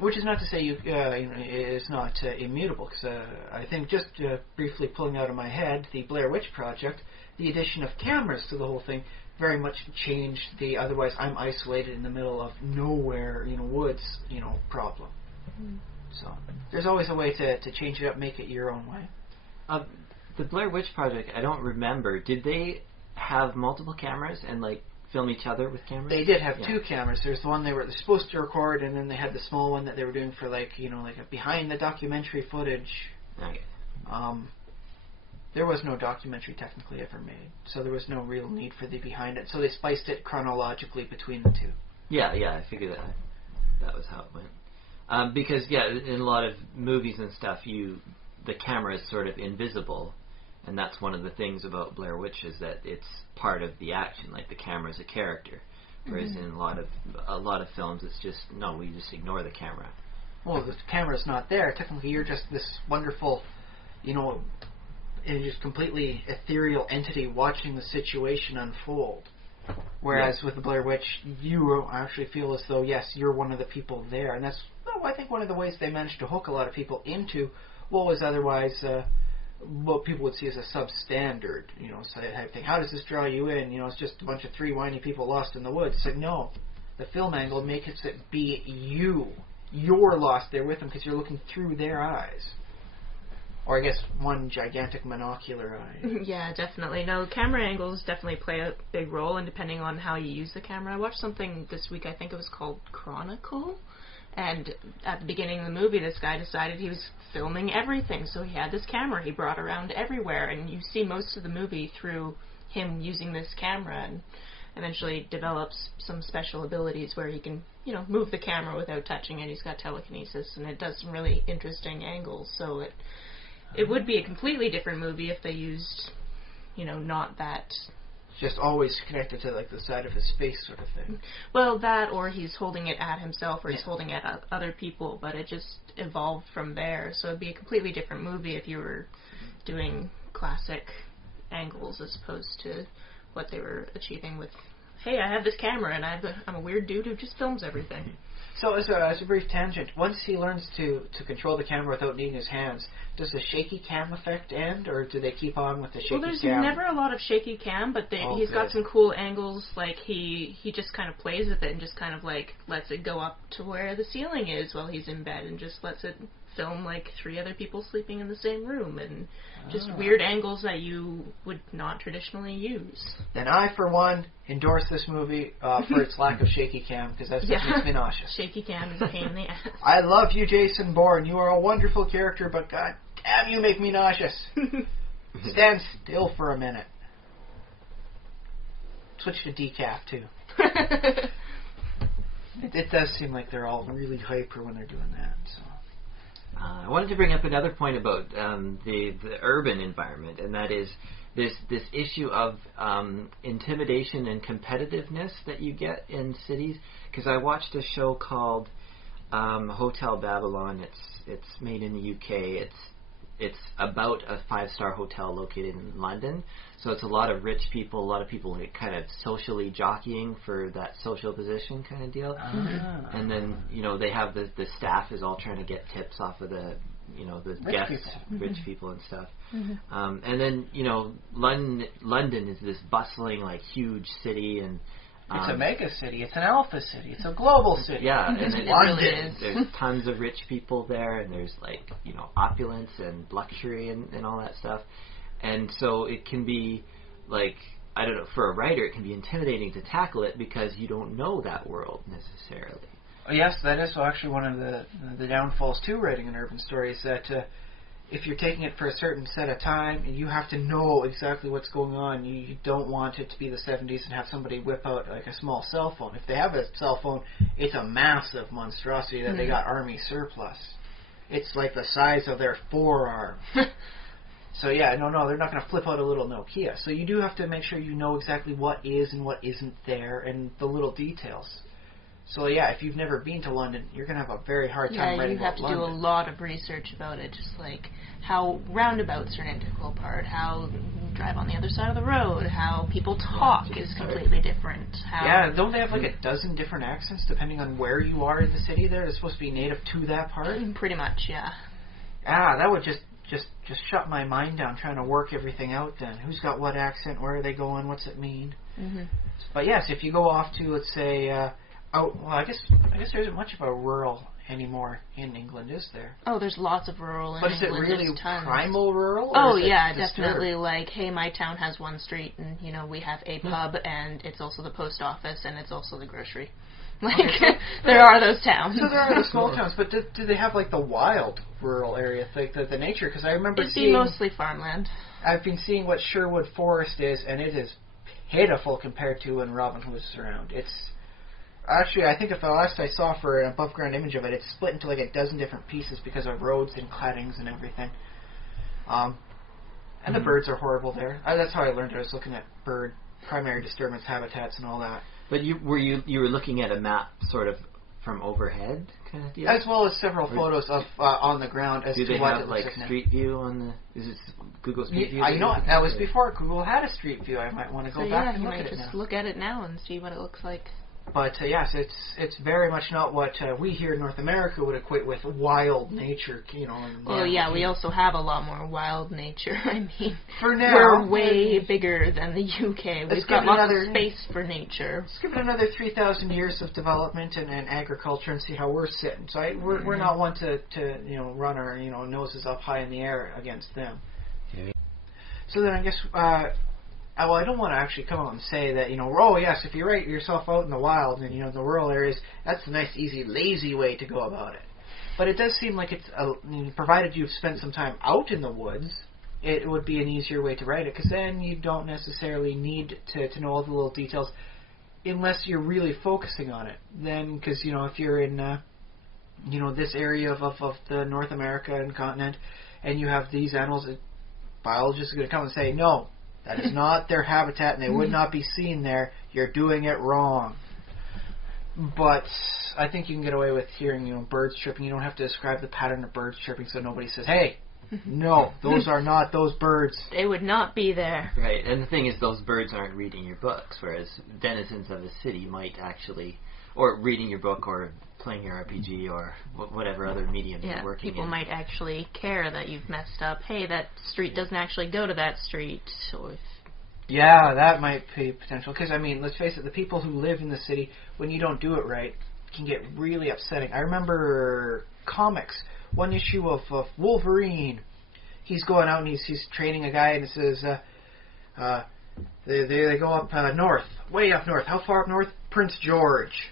Which is not to say it's not immutable, because I think just briefly pulling out of my head the Blair Witch Project, the addition of cameras to the whole thing very much changed the otherwise I'm isolated in the middle of nowhere, woods, problem. So there's always a way to change it up, make it your own way. The Blair Witch Project, I don't remember. Did they have multiple cameras and film each other with cameras? They did have two cameras. There's the one they were supposed to record, and then they had the small one that they were doing for like a behind the documentary footage. Okay. There was no documentary technically ever made, so there was no real need for the behind it. So they spiced it chronologically between the two. Yeah, I figured that was how it went. Because in a lot of movies and stuff, the camera is sort of invisible, and that's one of the things about Blair Witch is that it's part of the action. Like the camera is a character, whereas in a lot of films, it's just we just ignore the camera. Well, the camera's not there. Technically, you're just this wonderful, just completely ethereal entity watching the situation unfold. Whereas with the Blair Witch, you actually feel as though, yes, you're one of the people there. And that's, I think, one of the ways they managed to hook a lot of people into what was otherwise what people would see as a substandard, type thing. How does this draw you in? It's just a bunch of three whiny people lost in the woods. It's like, no. The film angle makes it be you. You're lost there with them because you're looking through their eyes. Or I guess one gigantic monocular eye. Yeah, definitely. No, camera angles definitely play a big role, and depending on how you use the camera. I watched something this week, I think it was called Chronicle, and at the beginning of the movie, this guy decided he was filming everything, so he had this camera he brought around everywhere, and you see most of the movie through him using this camera, and eventually develops some special abilities where he can, move the camera without touching it. He's got telekinesis, and it does some really interesting angles, so it would be a completely different movie if they used, not that... Just always connected to, like, the side of his face sort of thing. Well, that, or he's holding it at himself, or he's holding it at other people, but it just evolved from there. So it'd be a completely different movie if you were doing classic angles as opposed to what they were achieving with, hey, I have this camera, and I'm a weird dude who just films everything. So as a brief tangent, once he learns to control the camera without needing his hands, does the shaky cam effect end, or do they keep on with the shaky cam? Well, there's never a lot of shaky cam, but he's got some cool angles, like he just kind of plays with it and just kind of like lets it go up to where the ceiling is while he's in bed and just lets it film like 3 other people sleeping in the same room, and just weird angles that you would not traditionally use. Then I, for one, endorse this movie for its lack of shaky cam, because that just makes me nauseous. Shaky cam is a pain in the ass. I love you, Jason Bourne. You are a wonderful character, but god damn, you make me nauseous. Stand still for a minute. Switch to decaf, too. It does seem like they're all really hyper when they're doing that, so... I wanted to bring up another point about the urban environment, and that is this issue of intimidation and competitiveness that you get in cities. Because I watched a show called Hotel Babylon. It's made in the UK. It's about a 5-star hotel located in London. So it's a lot of rich people, a lot of people kind of socially jockeying for that social position kind of deal. And then, they have the staff is all trying to get tips off of the guests, rich people and stuff. And then, London is this bustling, like, huge city, and it's a mega city. It's an alpha city. It's a global city. Yeah, and it really is. There's tons of rich people there, and there's opulence and luxury and all that stuff. And so it can be I don't know, for a writer, it can be intimidating to tackle it because you don't know that world necessarily. Yes, that is actually one of the downfalls to writing an urban story is that if you're taking it for a certain set of time, you have to know exactly what's going on. You don't want it to be the 70s and have somebody whip out like a small cell phone. If they have a cell phone, it's a massive monstrosity that they got army surplus. It's like the size of their forearm. So yeah, no, they're not going to flip out a little Nokia. So you do have to make sure you know exactly what is and what isn't there and the little details. So yeah, if you've never been to London, you're going to have a very hard time writing about London. Yeah, you have to do a lot of research about it, just like how roundabouts are an integral part, how you drive on the other side of the road, how people talk is completely different. Yeah, don't they have like a dozen different accents depending on where you are in the city there? It's supposed to be native to that part? Pretty much, yeah. That would just shut my mind down trying to work everything out then. Who's got what accent? Where are they going? What's it mean? But yes, if you go off to, let's say... I guess there isn't much of a rural anymore in England, is there? Oh, there's lots of rural in England. But is it really primal rural? Oh, yeah, definitely. Like, hey, my town has one street, and, we have a pub, and it's also the post office, and it's also the grocery. Like, there are those towns. So there are the small towns, but do they have, like, the wild rural area, like the nature? Because I remember seeing... It'd be mostly farmland. I've been seeing what Sherwood Forest is, and it is pitiful compared to when Robin Hood was around. It's... Actually, I think if the last I saw for an above-ground image of it, it's split into like a dozen different pieces because of roads and claddings and everything. And the birds are horrible there. That's how I learned it. I was looking at bird primary disturbance habitats and all that. But you were looking at a map sort of from overhead kind of deal? As well as several photos of on the ground as to what it looks like. Do they have like Street View on the... Is it Google Street View? I know. That was before Google had a Street View. I might want to go back and look at it now. Just look at it now and see what it looks like. But yes, it's very much not what we here in North America would equate with wild nature, And, well, yeah, we also have a lot more wild nature. I mean, for now, we're way bigger than the UK. We've got lots of space for nature. Let's give it another 3,000 years of development and agriculture and see how we're sitting. So we're not one to run our noses up high in the air against them. Okay. So then I guess. Well, I don't want to actually come out and say that, oh, yes, if you write yourself out in the wild and, the rural areas, that's a nice, easy, lazy way to go about it. But it does seem like it's, provided you've spent some time out in the woods, it would be an easier way to write it, because then you don't necessarily need to know all the little details unless you're really focusing on it. Then, because, if you're in, this area of the North American continent and you have these animals, biologists are going to come and say, no, that is not their habitat, and they would not be seen there. You're doing it wrong. But I think you can get away with hearing, birds chirping. You don't have to describe the pattern of birds chirping so nobody says, hey, no, those are not those birds. They would not be there. Right, and the thing is, those birds aren't reading your books, whereas denizens of a city might actually, or reading your book, or playing your RPG, or whatever other medium you're working in. People might actually care that you've messed up. Hey, that street doesn't actually go to that street. Yeah, that might be potential. Because, let's face it, the people who live in the city, when you don't do it right, can get really upsetting. I remember comics, one issue of Wolverine. He's going out and he's training a guy, and it says, they go up north, way up north. How far up north? Prince George.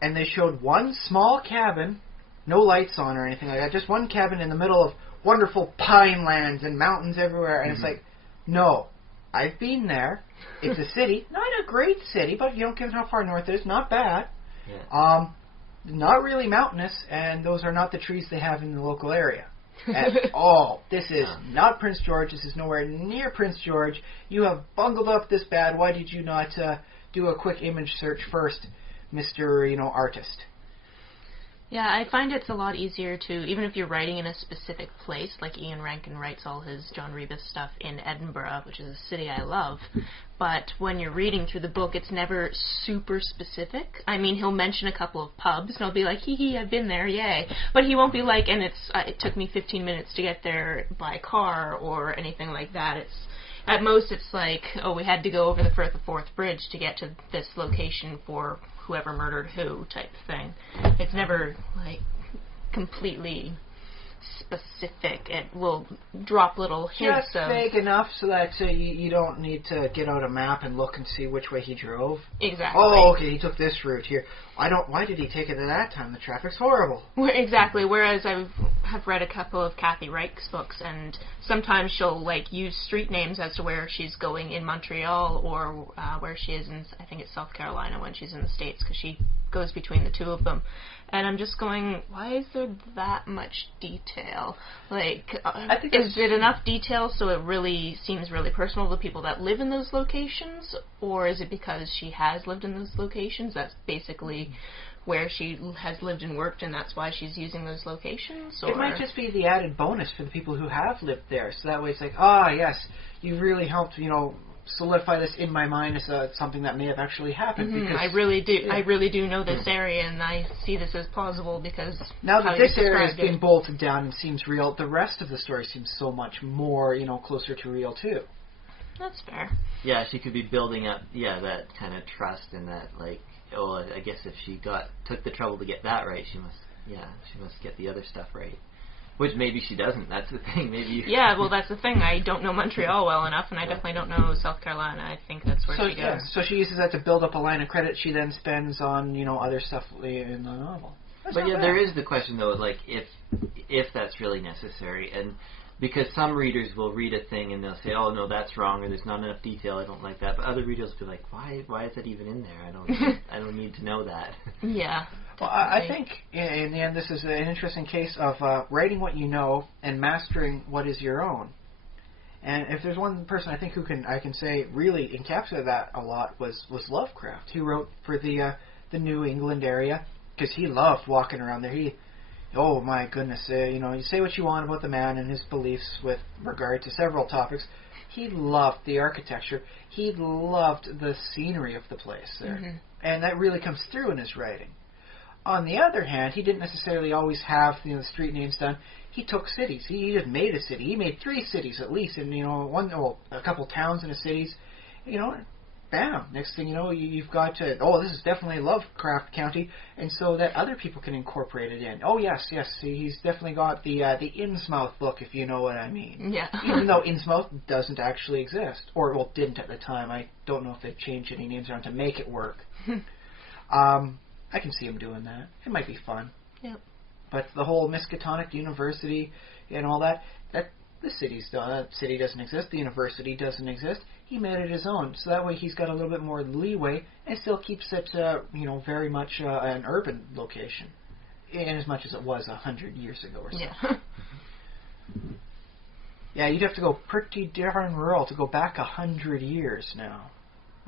And they showed one small cabin, no lights on or anything like that, just one cabin in the middle of wonderful pine lands and mountains everywhere. And it's like, no, I've been there. It's a city, not a great city, but given how far north it is, not bad. Yeah. Not really mountainous, and those are not the trees they have in the local area at all. This is not Prince George. This is nowhere near Prince George. You have bungled up this bad. Why did you not do a quick image search first, Mr. Artist? Yeah, I find it's a lot easier to, even if you're writing in a specific place, like Ian Rankin writes all his John Rebus stuff in Edinburgh, which is a city I love, but when you're reading through the book, it's never super specific. He'll mention a couple of pubs, and I'll be like, hee, I've been there, yay. But he won't be like, and it took me 15 minutes to get there by car, or anything like that. At most, it's like, we had to go over the Firth of Forth Bridge to get to this location for whoever murdered who type thing. It's never, completely specific. It will drop little hints just vague enough so that you don't need to get out a map and look and see which way he drove. Exactly. Oh, okay, he took this route here. Why did he take it at that time? The traffic's horrible. Exactly. Whereas I have read a couple of Kathy Reich's books, and sometimes she'll use street names as to where she's going in Montreal, or where she is in, I think it's South Carolina when she's in the States, because she goes between the two of them. And I'm just going, why is there that much detail? I think is it enough detail so it really seems really personal to the people that live in those locations? Or is it because she has lived in those locations? That's basically where she has lived and worked, and that's why she's using those locations? Or? It might just be the added bonus for the people who have lived there. So that way it's like, yes, you've really helped, solidify this in my mind as something that may have actually happened. Mm-hmm. Because I really do. Yeah. I really do know this area, and I see this as plausible because now that this area has been bolted down and seems real, the rest of the story seems so much more, closer to real too. That's fair. Yeah, she could be building up, that kind of trust and that, I guess if she took the trouble to get that right, she must get the other stuff right. Which maybe she doesn't. That's the thing. Maybe. Yeah, well, that's the thing. I don't know Montreal well enough, and I definitely don't know South Carolina. I think that's where she goes. Yeah, so she uses that to build up a line of credit she then spends on, other stuff in the novel. That's but there is the question, though, if that's really necessary. And because some readers will read a thing and they'll say, oh, no, that's wrong, or there's not enough detail, I don't like that. But other readers will be like, why is that even in there? I don't need to know that. Yeah. Well, I think, in the end, this is an interesting case of writing what you know and mastering what is your own. And if there's one person I think I can say really encapsulated that a lot was Lovecraft. He wrote for the New England area because he loved walking around there. Oh my goodness, you say what you want about the man and his beliefs with regard to several topics, He loved the architecture. He loved the scenery of the place there. Mm-hmm. And that really comes through in his writing. On the other hand, he didn't necessarily always have the street names done. He took cities. He just made a city. He made 3 cities at least, and a couple towns in the cities. Bam! Next thing you know, you've got this is definitely Lovecraft County, and so that other people can incorporate it in. Oh yes. See, he's definitely got the Innsmouth look, if you know what I mean. Yeah. Even though Innsmouth doesn't actually exist, or didn't at the time. I don't know if they've changed any names around to make it work. I can see him doing that. It might be fun. Yep. But the whole Miskatonic University and all that the city doesn't exist. The university doesn't exist. He made it his own, so that way he's got a little bit more leeway and still keeps it, very much an urban location, in as much as it was 100 years ago or so. Yeah. Yeah, you'd have to go pretty darn rural to go back 100 years now.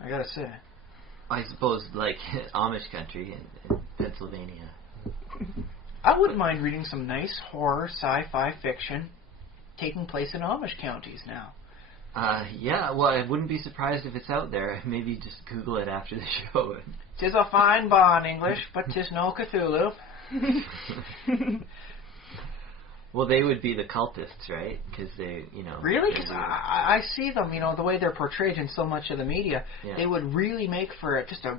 I gotta say. I suppose, like Amish country in Pennsylvania. I wouldn't mind reading some nice horror sci-fi fiction taking place in Amish counties now. Yeah, well, I wouldn't be surprised if it's out there. Maybe just Google it after the show. "'Tis a fine barn English, but 'tis no Cthulhu." Well, they would be the cultists, right? Because they, Really? Because I see them, the way they're portrayed in so much of the media. Yeah. They would really make for just a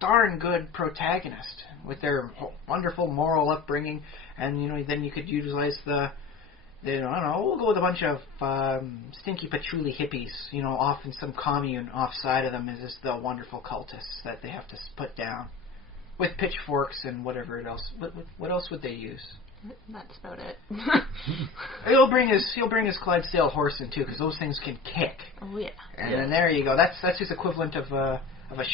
darn good protagonist with their wonderful moral upbringing, and then you could utilize we'll go with a bunch of stinky patchouli hippies, off in some commune offside of them is just the wonderful cultists that they have to put down with pitchforks and whatever else. What else would they use? That's about it. He'll bring his Clydesdale horse in too, because those things can kick. Oh yeah. And then there you go. That's his equivalent of a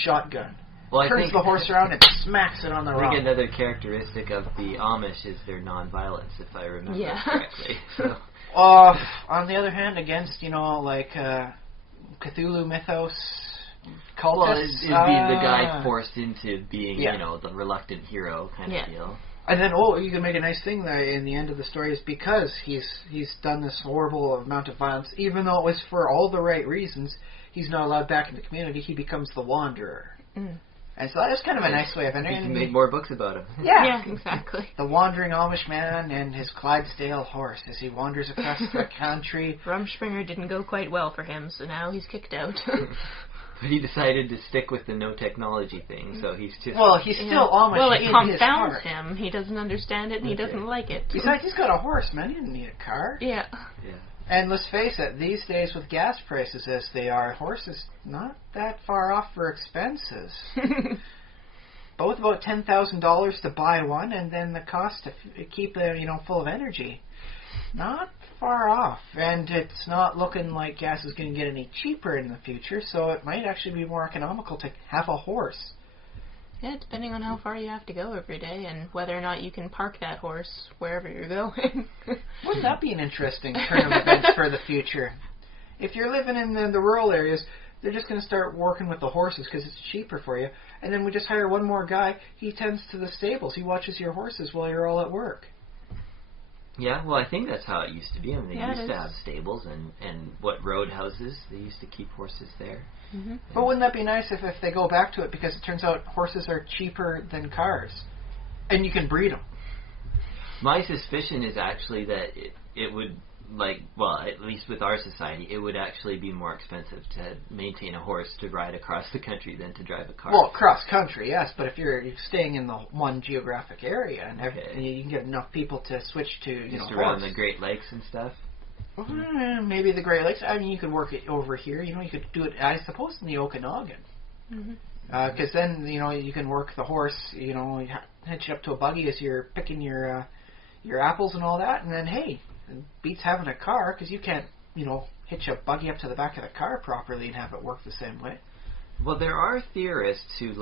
shotgun. Well, Turns the horse around and smacks it on the rock. I think another characteristic of the Amish is their non-violence, if I remember correctly. So. On the other hand, against Cthulhu mythos, cultists. Well, it'd be the guy forced into being, the reluctant hero kind of deal. And then, you can make a nice thing there in the end of the story is because he's done this horrible amount of violence, even though it was for all the right reasons, he's not allowed back in the community, he becomes the Wanderer. Mm. And so that's kind of a nice way of entering. You can make more books about him. Yeah, exactly. The wandering Amish man and his Clydesdale horse as he wanders across the country. Rumspringa didn't go quite well for him, so now he's kicked out. But he decided to stick with the no technology thing, so he's just... Well, he's still Amish. Well, it in confounds his heart. him. He doesn't understand it, and he doesn't like it. Besides, he's got a horse, man. He doesn't need a car. Yeah. And let's face it, these days with gas prices as they are, horses not that far off for expenses. Both about $10,000 to buy one, and then the cost to keep them, full of energy. Not far off, and it's not looking like gas is going to get any cheaper in the future, so it might actually be more economical to have a horse. Yeah, depending on how far you have to go every day, and whether or not you can park that horse wherever you're going. Wouldn't that be an interesting turn of events for the future? If you're living in the rural areas, they're just going to start working with the horses because it's cheaper for you, and then we just hire one more guy. He tends to the stables. He watches your horses while you're all at work. Yeah, well, I think that's how it used to be. I mean, they used to is. have stables and roadhouses. They used to keep horses there. Mm-hmm. But wouldn't that be nice if they go back to it, because it turns out horses are cheaper than cars, and you can breed them. My suspicion is actually that it would, at least with our society, it would actually be more expensive to maintain a horse to ride across the country than to drive a car. Well, cross country, yes, but if you're staying in the one geographic area and you can get enough people to switch to just around the Great Lakes and stuff. Maybe the Great Lakes. I mean, you could work it over here. You could do it, I suppose, in the Okanagan. Because then, you can work the horse, hitch it up to a buggy as you're picking your apples and all that, and then, hey, it beats having a car, because you can't, hitch a buggy up to the back of the car properly and have it work the same way. Well, there are theorists who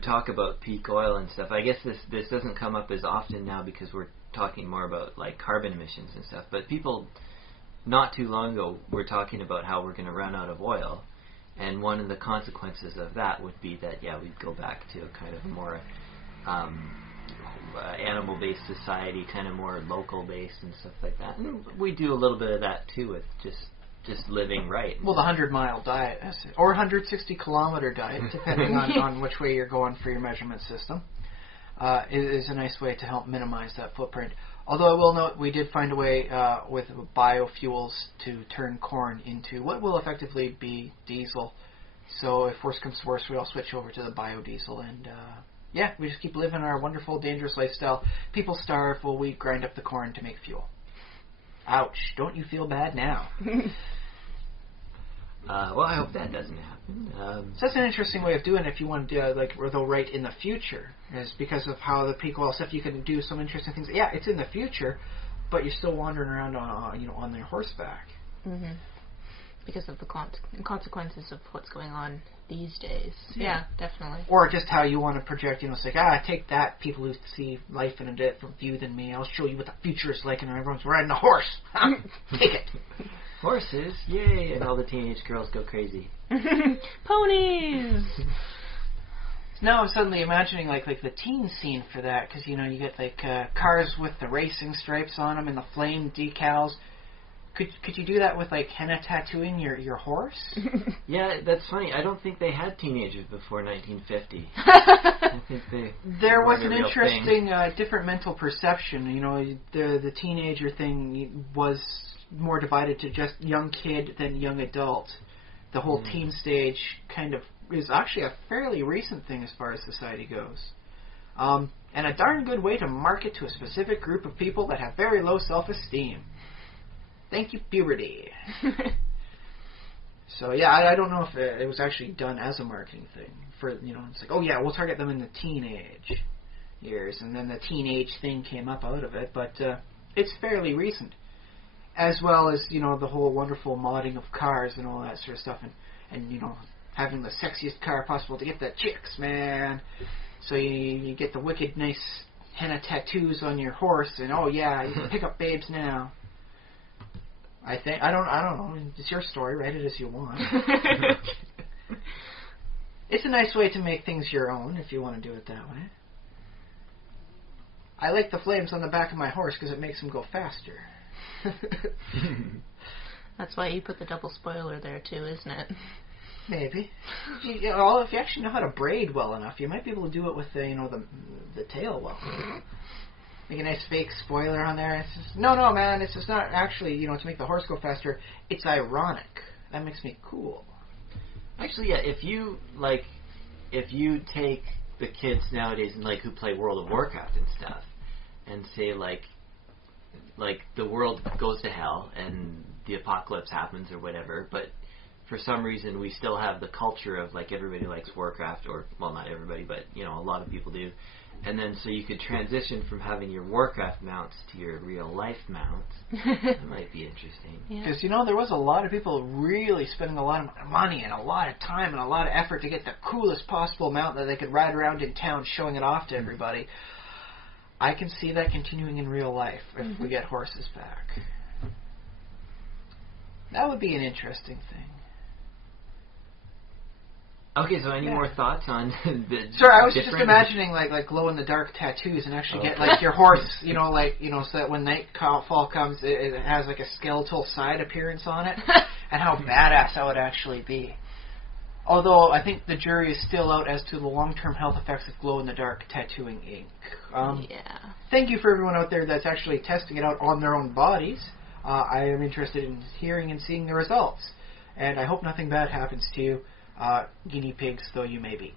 talk about peak oil and stuff. I guess this doesn't come up as often now because we're talking more about carbon emissions and stuff, but people not too long ago were talking about how we're going to run out of oil, and one of the consequences of that would be that we'd go back to a kind of more animal-based society, kind of more local-based and stuff like that. And we do a little bit of that too with just just living right. Well, the 100-mile diet, or 160-kilometer diet, depending on which way you're going for your measurement system, is a nice way to help minimize that footprint. Although I will note, we did find a way with biofuels to turn corn into what will effectively be diesel. So if worse comes to worse, we all switch over to the biodiesel, and we just keep living our wonderful, dangerous lifestyle. People starve while we grind up the corn to make fuel. Ouch! Don't you feel bad now? Well, I hope that doesn't happen. So that's an interesting way of doing it if you want to, write in the future, is because of how the peak oil stuff, you can do some interesting things. Yeah, it's in the future, but you're still wandering around on their horseback. Mm-hmm. Because of the consequences of what's going on these days. Yeah, definitely. Or just how you want to project, it's like, take that, people who see life in a different view than me. I'll show you what the future is like, and everyone's riding a horse. Take it. Horses, yay! And all the teenage girls go crazy. Ponies! Now I'm suddenly imagining like the teen scene for that, because you get cars with the racing stripes on them and the flame decals. Could you do that with henna tattooing your horse? Yeah, that's funny. I don't think they had teenagers before 1950. I think there was an interesting different mental perception. The teenager thing was more divided to just young kid than young adult. The whole teen stage kind of is actually a fairly recent thing as far as society goes. And a darn good way to market to a specific group of people that have very low self-esteem. Thank you, puberty. So, I don't know if it was actually done as a marketing thing. It's like, we'll target them in the teenage years. And then the teenage thing came up out of it. But it's fairly recent. As well as, the whole wonderful modding of cars and all that sort of stuff. And having the sexiest car possible to get the chicks, man. So you get the wicked nice henna tattoos on your horse. And, you can pick up babes now. I don't know. It's your story. Write it as you want. It's a nice way to make things your own if you want to do it that way. I like the flames on the back of my horse because it makes him go faster. That's why you put the double spoiler there too, isn't it? Maybe. If you actually know how to braid well enough, you might be able to do it with the tail well. Make a nice fake spoiler on there. It's just, no, man, it's just not actually, to make the horse go faster. It's ironic. That makes me cool. Actually, yeah, if you take the kids nowadays and who play World of Warcraft and stuff, and say the world goes to hell and the apocalypse happens or whatever, but for some reason we still have the culture of everybody likes Warcraft, or well, not everybody, but a lot of people do. And then so you could transition from having your Warcraft mounts to your real life mounts. That might be interesting. Because, there was a lot of people really spending a lot of money and a lot of time and a lot of effort to get the coolest possible mount that they could ride around in town showing it off to everybody. I can see that continuing in real life if we get horses back. That would be an interesting thing. Okay, so any more thoughts on the Sure, I was just imagining like glow-in-the-dark tattoos and actually get your horse, so that when nightfall comes, it has a skeletal side appearance on it, and how badass that would actually be. Although I think the jury is still out as to the long-term health effects of glow-in-the-dark tattooing ink. Thank you for everyone out there that's actually testing it out on their own bodies. I am interested in hearing and seeing the results, and I hope nothing bad happens to you. Guinea pigs, though you may be.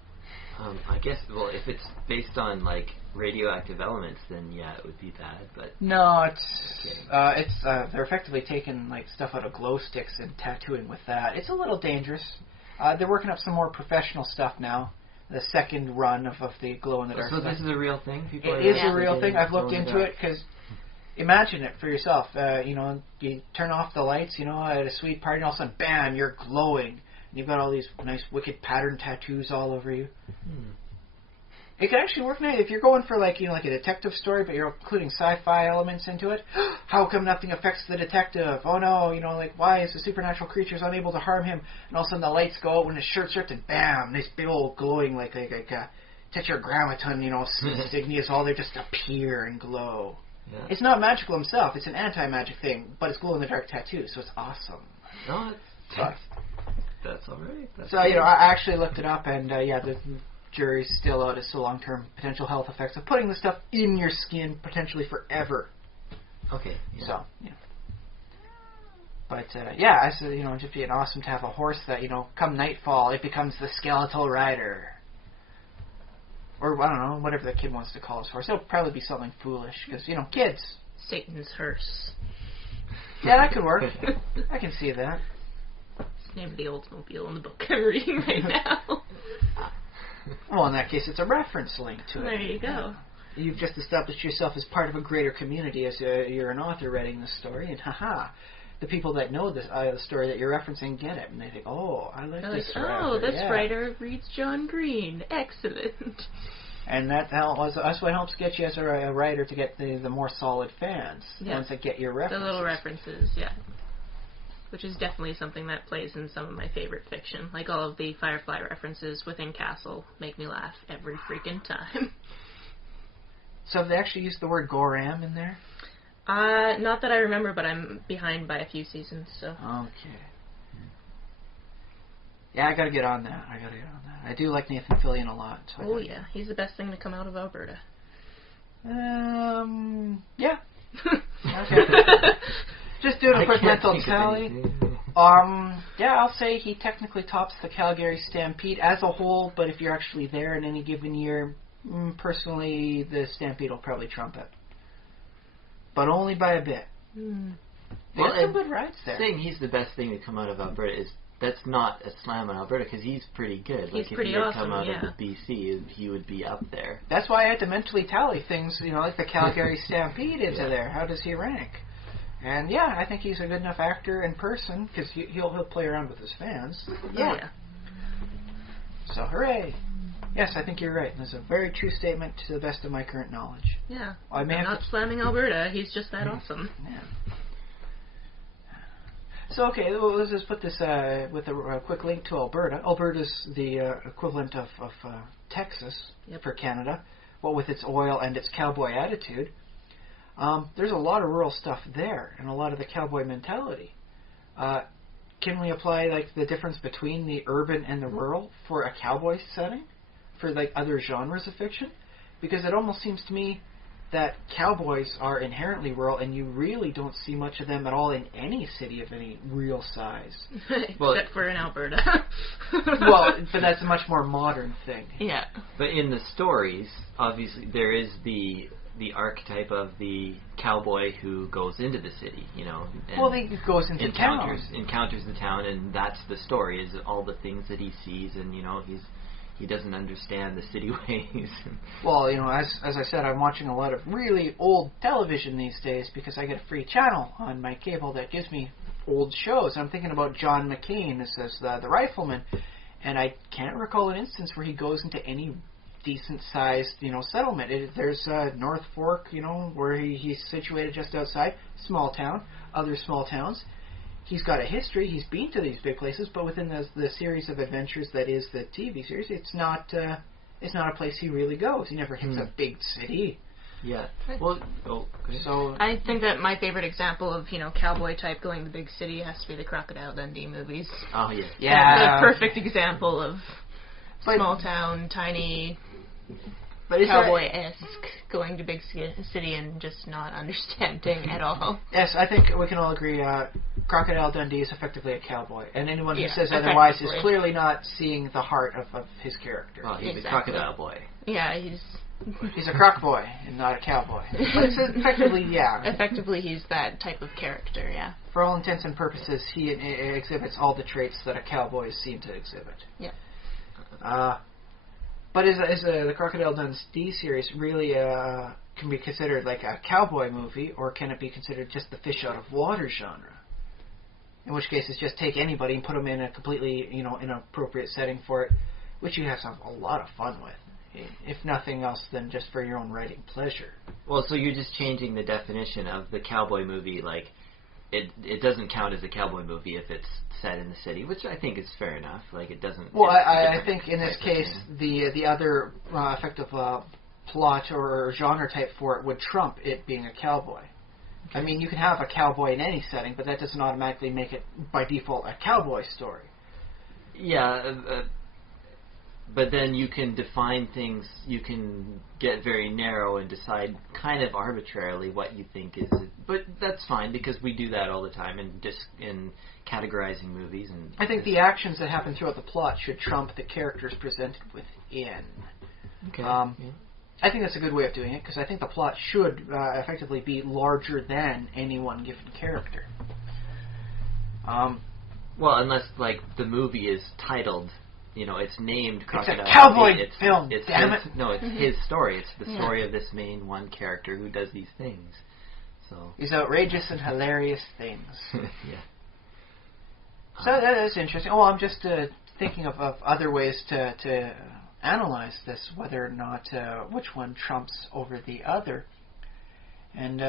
I guess, if it's based on radioactive elements, then it would be bad. But no, they're effectively taking stuff out of glow sticks and tattooing with that. It's a little dangerous. They're working up some more professional stuff now. The second run of the glow in the dark. So this is a real thing. It is a real thing. I've looked into it because. Imagine it for yourself. You turn off the lights. At a sweet party, and all of a sudden, bam! You're glowing. You've got all these nice wicked pattern tattoos all over you. It could actually work nice if you're going for like a detective story, but you're including sci-fi elements into it. How come nothing affects the detective? Oh no, why is the supernatural creatures unable to harm him? And all of a sudden the lights go out when his shirt's ripped, and bam, nice big old glowing tetragrammaton, insignias all there just appear and glow. Yeah. It's not magical himself. It's an anti-magic thing, but it's glow-in-the-dark tattoo, so it's awesome. No, that's all right. That's so, I actually looked it up, and the jury's still out as to long-term potential health effects of putting the stuff in your skin potentially forever. Okay. Yeah. So, But, I said, it'd just be awesome to have a horse that, come nightfall, it becomes the skeletal rider. Or, I don't know, whatever the kid wants to call his horse. It'll probably be something foolish, because, kids. Satan's hearse. Yeah, that could work. I can see that. It's the name of the Oldsmobile in the book I'm reading right now. Well, in that case, it's a reference link to it. There you go. You've just established yourself as part of a greater community as you're an author writing this story, and the people that know this the story that you're referencing get it, and they think, oh, I like this writer. Oh, this writer reads John Green. Excellent. And that's what helps get you as a writer to get the more solid fans, the ones that get your references. The little references, yeah. Which is definitely something that plays in some of my favorite fiction. Like all of the Firefly references within Castle make me laugh every freaking time. So have they actually used the word Goram in there? Not that I remember, but I'm behind by a few seasons, so. Okay. Yeah, I gotta get on that. I do like Nathan Fillion a lot. So he's the best thing to come out of Alberta. Yeah. Okay. Just doing a quick mental tally. I'll say he technically tops the Calgary Stampede as a whole, but if you're actually there in any given year, personally, the Stampede will probably trump it. But only by a bit. There's some good rides there. Saying he's the best thing to come out of Alberta that's not a slam on Alberta, because he's pretty good. He's like pretty if he had awesome, come out of BC, he would be up there. That's why I had to mentally tally things, like the Calgary Stampede into there. How does he rank? And I think he's a good enough actor in person, because he'll play around with his fans. Yeah. So hooray! Yes, I think you're right. That's a very true statement to the best of my current knowledge. Yeah. I'm not slamming Alberta. He's just that awesome. Yeah. So, okay, let's just put this with a quick link to Alberta. Alberta's the equivalent of Texas for Canada, what with its oil and its cowboy attitude. There's a lot of rural stuff there and a lot of the cowboy mentality. Can we apply the difference between the urban and the rural for a cowboy setting? For other genres of fiction, because it almost seems to me that cowboys are inherently rural, and you really don't see much of them at all in any city of any real size. Except for in Alberta. But that's a much more modern thing. Yeah. But in the stories, obviously, there is the archetype of the cowboy who goes into the city, And he goes into encounters the town, and that's the story, is all the things that he sees, and, he doesn't understand the city ways. Well, as I said, I'm watching a lot of really old television these days because I get a free channel on my cable that gives me old shows. I'm thinking about John McCain as the rifleman, and I can't recall an instance where he goes into any decent-sized, settlement. There's North Fork, where he's situated just outside, small town, other small towns. He's got a history. He's been to these big places, but within the series of adventures that is the TV series, it's not a place he really goes. He never hits a big city. Yeah. Well, so I think that my favorite example of cowboy type going to big city has to be the Crocodile Dundee movies. Oh yeah. Yeah. The perfect example of small town, tiny. But cowboy-esque, going to big city and just not understanding at all. Yes, I think we can all agree Crocodile Dundee is effectively a cowboy. And anyone who says otherwise is clearly not seeing the heart of his character. Oh, he's a crocodile boy. Yeah, he's a croc boy and not a cowboy. But it's effectively, Effectively, he's that type of character, yeah. For all intents and purposes, he exhibits all the traits that a cowboy is seen to exhibit. Yeah. But is the Crocodile Dundee series really can be considered like a cowboy movie, or can it be considered just the fish out of water genre? In which case, it's just take anybody and put them in a completely inappropriate setting for it, which you have a lot of fun with, if nothing else than just for your own writing pleasure. Well, so you're just changing the definition of the cowboy movie, it doesn't count as a cowboy movie if it's set in the city, which I think is fair enough. It doesn't. Well, I think in this case, the other effective plot or genre type for it would trump it being a cowboy. I mean, you can have a cowboy in any setting, but that doesn't automatically make it, by default, a cowboy story. Yeah, but then you can define things, you can get very narrow and decide kind of arbitrarily what you think is it. But that's fine, because we do that all the time in categorizing movies. And I think the actions that happen throughout the plot should trump the characters presented within. Okay. I think that's a good way of doing it, because I think the plot should effectively be larger than any one given character. Well, unless, like, the movie is titled, it's named Crocodile. It's a cowboy It's film, damn it. No, it's his story. It's the story of this main one character who does these things. So These outrageous and hilarious things. yeah. So that is interesting. Oh, I'm just thinking of other ways to analyze this, whether or not which one trumps over the other. And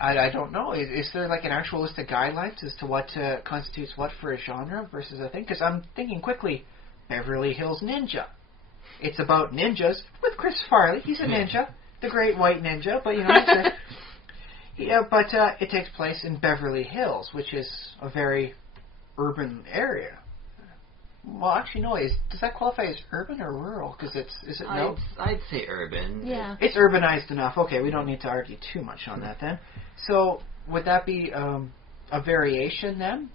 I don't know. Is there like an actual list of guidelines as to what constitutes what for a genre versus a thing? Because I'm thinking quickly, Beverly Hills Ninja. It's about ninjas with Chris Farley. He's a ninja, the great white ninja, but it takes place in Beverly Hills, which is a very urban area. Well, actually, no. Does that qualify as urban or rural? Because is it no? I'd say urban. Yeah. It's urbanized enough. Okay, we don't need to argue too much on that then. So, would that be a variation then?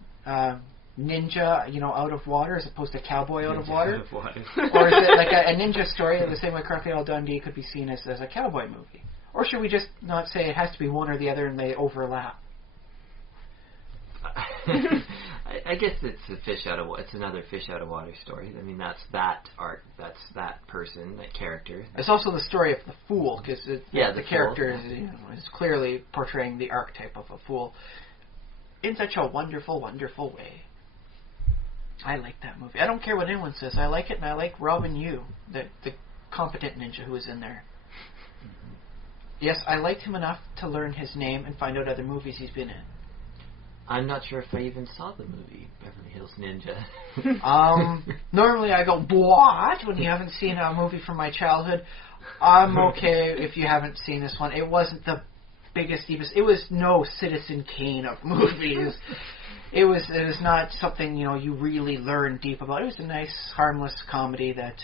Ninja, out of water as opposed to cowboy out of water? Out of water. Or is it like a ninja story the same way Crocodile Dundee could be seen as a cowboy movie? Or should we just not say it has to be one or the other and they overlap? I guess it's it's another fish out of water story. I mean, that's that art, that's that person, that character. It's also the story of the fool, because the character fool, is clearly portraying the archetype of a fool in such a wonderful, wonderful way. I like that movie. I don't care what anyone says. I like it, and I like Robin Yu, the competent ninja who is in there. Yes, I liked him enough to learn his name and find out other movies he's been in. I'm not sure if I even saw the movie Beverly Hills Ninja. Normally I go, what? When you haven't seen a movie from my childhood. I'm okay if you haven't seen this one. It wasn't the biggest, deepest. It was no Citizen Kane of movies. It was not something, you really learn deep about. It was a nice, harmless comedy that,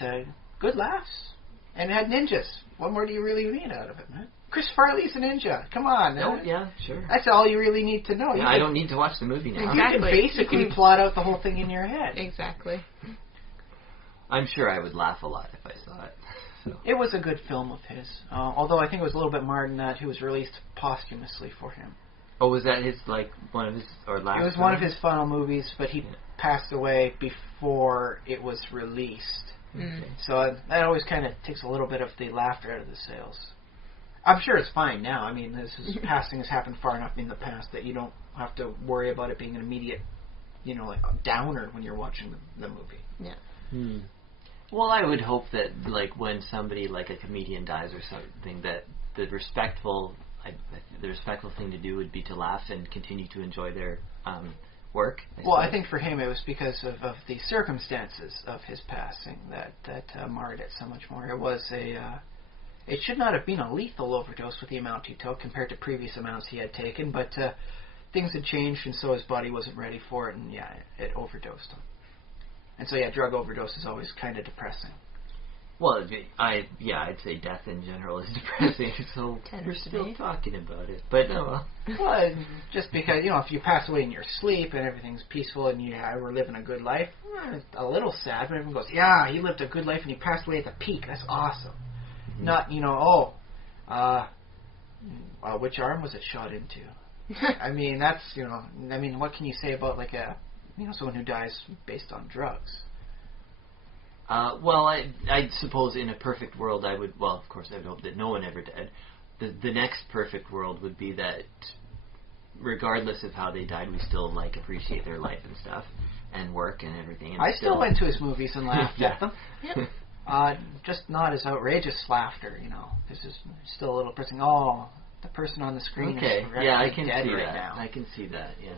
good laughs. And it had ninjas. What more do you really need out of it, man? Chris Farley's a ninja. Come on. Oh, yeah, sure. That's all you really need to know. Yeah, I don't need to watch the movie now. Exactly. You can basically plot out the whole thing in your head. Exactly. I'm sure I would laugh a lot if I saw it. So. It was a good film of his. Although I think it was a little bit marred in that he was released posthumously for him. Oh, was that one of his, or last? It was one of his final movies, but he passed away before it was released. Mm. So that always kind of takes a little bit of the laughter out of the sales. I'm sure it's fine now. I mean, passing has happened far enough in the past that you don't have to worry about it being an immediate, like a downer when you're watching the movie. Yeah. Hmm. Well, I would hope that, like, when somebody, like a comedian dies or something, that the respectful thing to do would be to laugh and continue to enjoy their work. I think for him it was because of the circumstances of his passing that marred it so much more. It was it should not have been a lethal overdose with the amount he took compared to previous amounts he had taken, but things had changed and so his body wasn't ready for it, and it overdosed him. And so drug overdose is always kind of depressing. Well, I'd say death in general is depressing, so we're still be. talking about it. But well, just because, if you pass away in your sleep and everything's peaceful and you were living a good life, it's a little sad, but everyone goes, yeah, he lived a good life and he passed away at the peak. That's awesome. Mm-hmm. Not, which arm was it shot into? I mean, that's, what can you say about like someone who dies based on drugs? Well, I suppose in a perfect world I would, of course I would hope that no one ever died. The next perfect world would be that regardless of how they died, we still appreciate their life and stuff and work and everything. And I still went to his movies and laughed at them. Yeah. Just not as outrageous laughter, This is still a little pressing. Oh, the person on the screen is I can dead see right that. now. I can see that, yeah.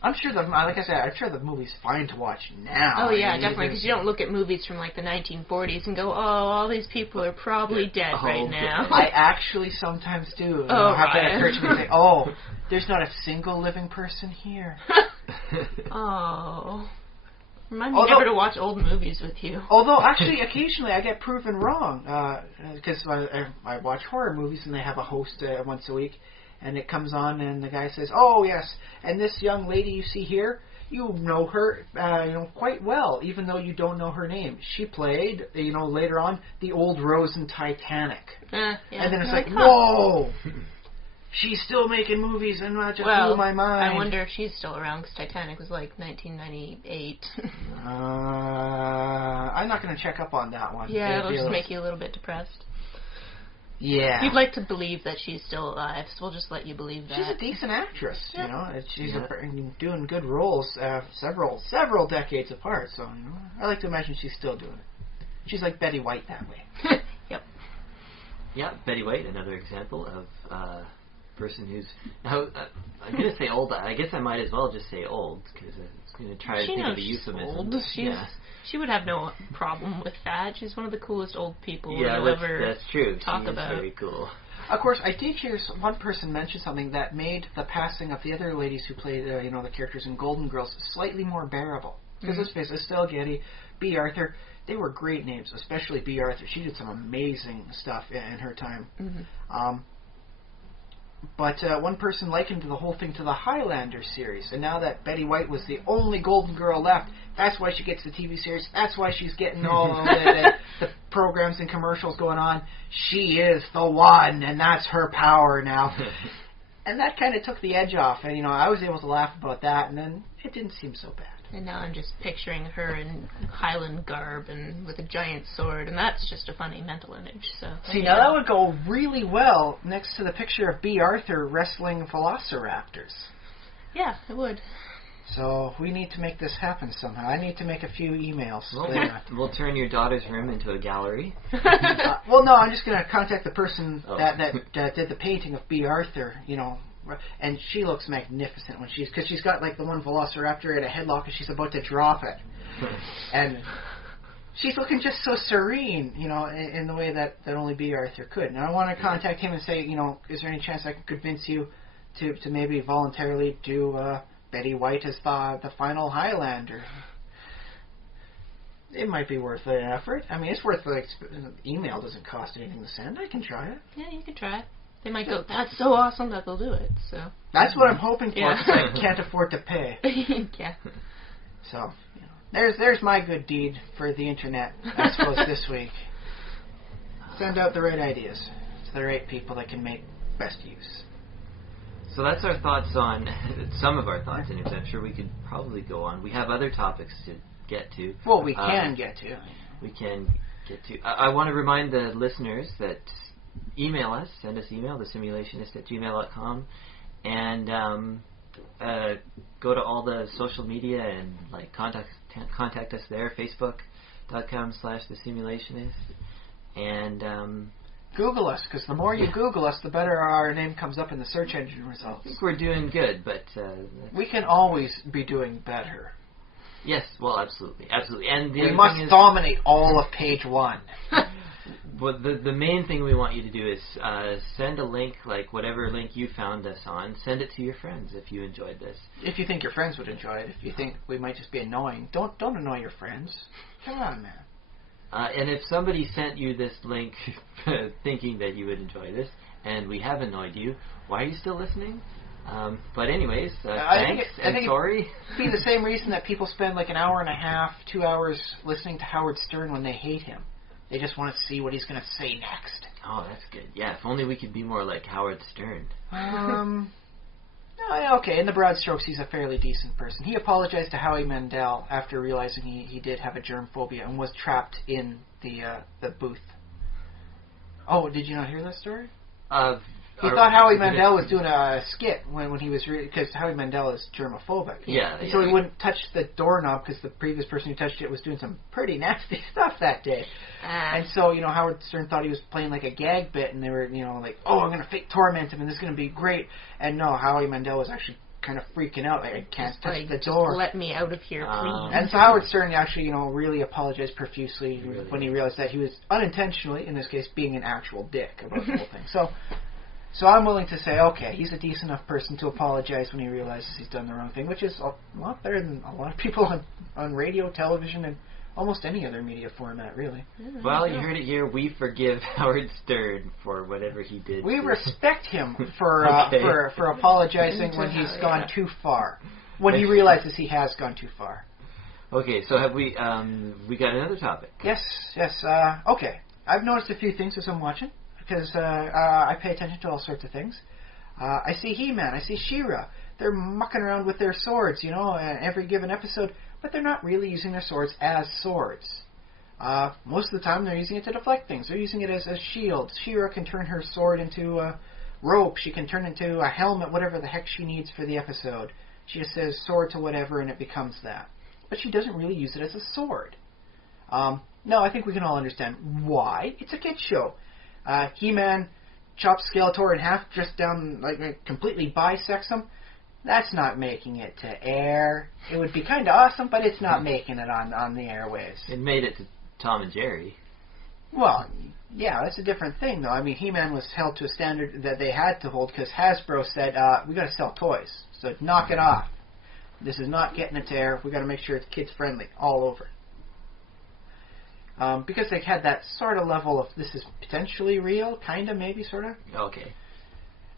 I'm sure like I said, I'm sure the movie's fine to watch now. Oh yeah, definitely, because you don't look at movies from like the 1940s and go, oh, all these people are probably dead right now. I actually sometimes do. Have that occur to me and say, oh, there's not a single living person here. Oh. Remind me never to watch old movies with you. Although, actually, occasionally I get proven wrong, because I watch horror movies and they have a host once a week. And it comes on, and the guy says, "Oh yes, and this young lady you see here, you know her, quite well, even though you don't know her name. She played, later on, the old Rose in Titanic." Yeah. And then it's like, whoa, she's still making movies, and that just blew my mind. I wonder if she's still around, because Titanic was like 1998. I'm not going to check up on that one. Yeah, it'll just make you a little bit depressed. Yeah. You'd like to believe that she's still alive, so we'll just let you believe that. She's a decent actress, She's doing good roles, several decades apart, so, I like to imagine she's still doing it. She's like Betty White that way. Yep. Yeah, Betty White, another example of a person who's... I'm going to say old. I guess I might as well just say old, because I'm going to try to think of a euphemism. She would have no problem with that. She's one of the coolest old people you'll ever that's true. Talk she about. Is very cool. Of course, I did hear one person mention something that made the passing of the other ladies who played, the characters in Golden Girls slightly more bearable. Because let's face it, Estelle Getty, B. Arthur, they were great names, especially B. Arthur. She did some amazing stuff in her time. Mm-hmm. But one person likened the whole thing to the Highlander series. And now that Betty White was the only Golden Girl left, that's why she gets the TV series. That's why she's getting all the programs and commercials going on. She is the one, and that's her power now. And that kind of took the edge off. And, I was able to laugh about that, and then it didn't seem so bad. And now I'm just picturing her in Highland garb and with a giant sword, and that's just a funny mental image. So see, now that would go really well next to the picture of B. Arthur wrestling velociraptors. Yeah, it would. So we need to make this happen somehow. I need to make a few emails. We'll turn your daughter's room into a gallery. Well, no, I'm just going to contact the person that did the painting of B. Arthur, and she looks magnificent when because she's got like the one velociraptor in a headlock and she's about to drop it. And she's looking just so serene, in the way that only B. Arthur could. And I want to contact him and say, is there any chance I can convince you to maybe voluntarily do Betty White as the final Highlander? It might be worth an effort. I mean, it's worth email doesn't cost anything to send. I can try it. Yeah, you can try it. They might go, that's so awesome that they'll do it. So that's what I'm hoping for, because I can't afford to pay. Yeah. So, there's my good deed for the internet, I suppose, this week. Send out the right ideas to the right people that can make best use. So that's our thoughts on, some of our thoughts, and I'm sure we could probably go on. We have other topics to get to. Well, we can get to. We can get to. I want to remind the listeners that email us, send us email, thesimulationist@gmail.com, and go to all the social media and contact us there, facebook.com/thesimulationist, and Google us, because the more you Google us, the better our name comes up in the search engine results. I think we're doing good, but we can always be doing better. Yes, well, absolutely, and we must dominate all of page 1. Well, the main thing we want you to do is send a link, like whatever link you found us on, send it to your friends if you enjoyed this. If you think your friends would enjoy it, if you think we might just be annoying, don't annoy your friends. Come on, man. And if somebody sent you this link thinking that you would enjoy this, and we have annoyed you, why are you still listening? But anyways, thanks and sorry. It'd be the same reason that people spend like an hour and a half, 2 hours listening to Howard Stern when they hate him. They just want to see what he's going to say next. Oh, that's good. Yeah, if only we could be more like Howard Stern. Okay, in the broad strokes, he's a fairly decent person. He apologized to Howie Mandel after realizing he did have a germ phobia and was trapped in the booth. Oh, did you not hear that story? He thought Howie Mandel was doing a skit when he was because Howie Mandel is germophobic. Yeah. So he wouldn't touch the doorknob because the previous person who touched it was doing some pretty nasty stuff that day. And so, Howard Stern thought he was playing like a gag bit, and they were, like, oh, I'm going to fake torment him, and this is going to be great. And no, Howie Mandel was actually kind of freaking out. Like, I can't Just, touch like, the just door. let me out of here, please. And so Howard Stern actually, really apologized profusely Really? when he realized that he was unintentionally, in this case, being an actual dick about the whole thing. So I'm willing to say, okay, he's a decent enough person to apologize when he realizes he's done the wrong thing, which is a lot better than a lot of people on radio, television, and almost any other media format, really. Well, you heard it here. We forgive Howard Stern for whatever he did. We respect him for Okay. for apologizing when he's gone too far. When he realizes he has gone too far. Okay, so have we got another topic? Yes. Okay. I've noticed a few things as I'm watching, because I pay attention to all sorts of things. I see He-Man, I see She-Ra. They're mucking around with their swords, every given episode, but they're not really using their swords as swords. Most of the time they're using it to deflect things. They're using it as a shield. She-Ra can turn her sword into a rope. She can turn it into a helmet, whatever the heck she needs for the episode. She just says sword to whatever and it becomes that. But she doesn't really use it as a sword. No, I think we can all understand why. It's a kid's show. He-Man chops Skeletor in half, just down, completely bisects him. That's not making it to air. It would be kind of awesome, but it's not making it on the airwaves. It made it to Tom and Jerry. Well, yeah, that's a different thing, though. I mean, He-Man was held to a standard that they had to hold because Hasbro said, we got to sell toys, so knock it off. This is not getting it to air. We got to make sure it's kids-friendly all over. Because they had that sort of level of this is potentially real, kind of, maybe, sort of. Okay.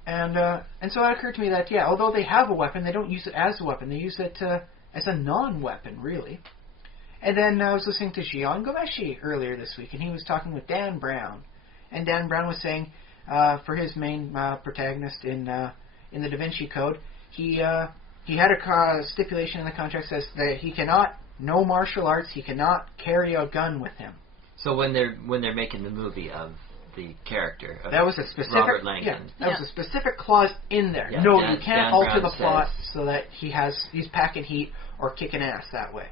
And so it occurred to me that, although they have a weapon, they don't use it as a weapon. They use it as a non-weapon, really. And then I was listening to Jian Gomeshi earlier this week, and he was talking with Dan Brown. And Dan Brown was saying, for his main protagonist in the Da Vinci Code, he had a stipulation in the contract that says that he cannot, no martial arts, he cannot carry a gun with him. So when they're making the movie of the character of that was a specific Robert Langdon. was a specific clause in there. Yeah, no, Dan- you can't Dan alter Brown the plot says- so that he's packing heat or kicking ass that way.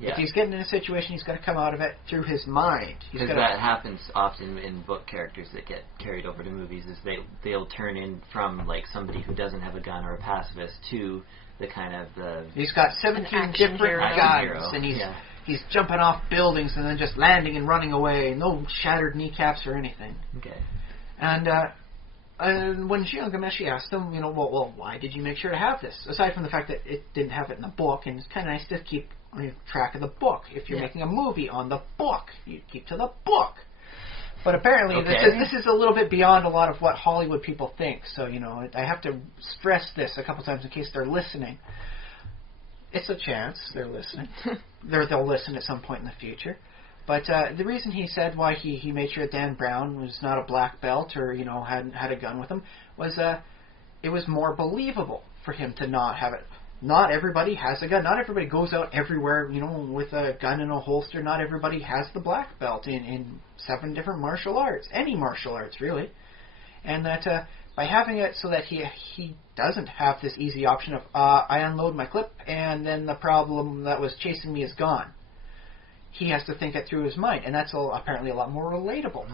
Yeah. If he's getting in a situation, he's got to come out of it through his mind. Because that happens often in book characters that get carried over to movies, is they'll turn in from somebody who doesn't have a gun or a pacifist to the kind of the... He's got 17 different guns, and he's jumping off buildings and then just landing and running away. No shattered kneecaps or anything. Okay. And when Jian Gomeshi asked him, well, why did you make sure to have this? Aside from the fact that it didn't have it in the book, and it's kind of nice to keep track of the book. If you're making a movie on the book, you keep to the book. But apparently this is a little bit beyond a lot of what Hollywood people think. So, I have to stress this a couple times in case they're listening. It's a chance they're listening. They'll listen at some point in the future. But the reason he said why he made sure that Dan Brown was not a black belt or, hadn't had a gun with him was it was more believable for him to not have it. Not everybody has a gun. Not everybody goes out everywhere, with a gun in a holster. Not everybody has the black belt in 7 different martial arts. Any martial arts, really. And that by having it so that he doesn't have this easy option of, I unload my clip and then the problem that was chasing me is gone. He has to think it through his mind, and that's apparently a lot more relatable.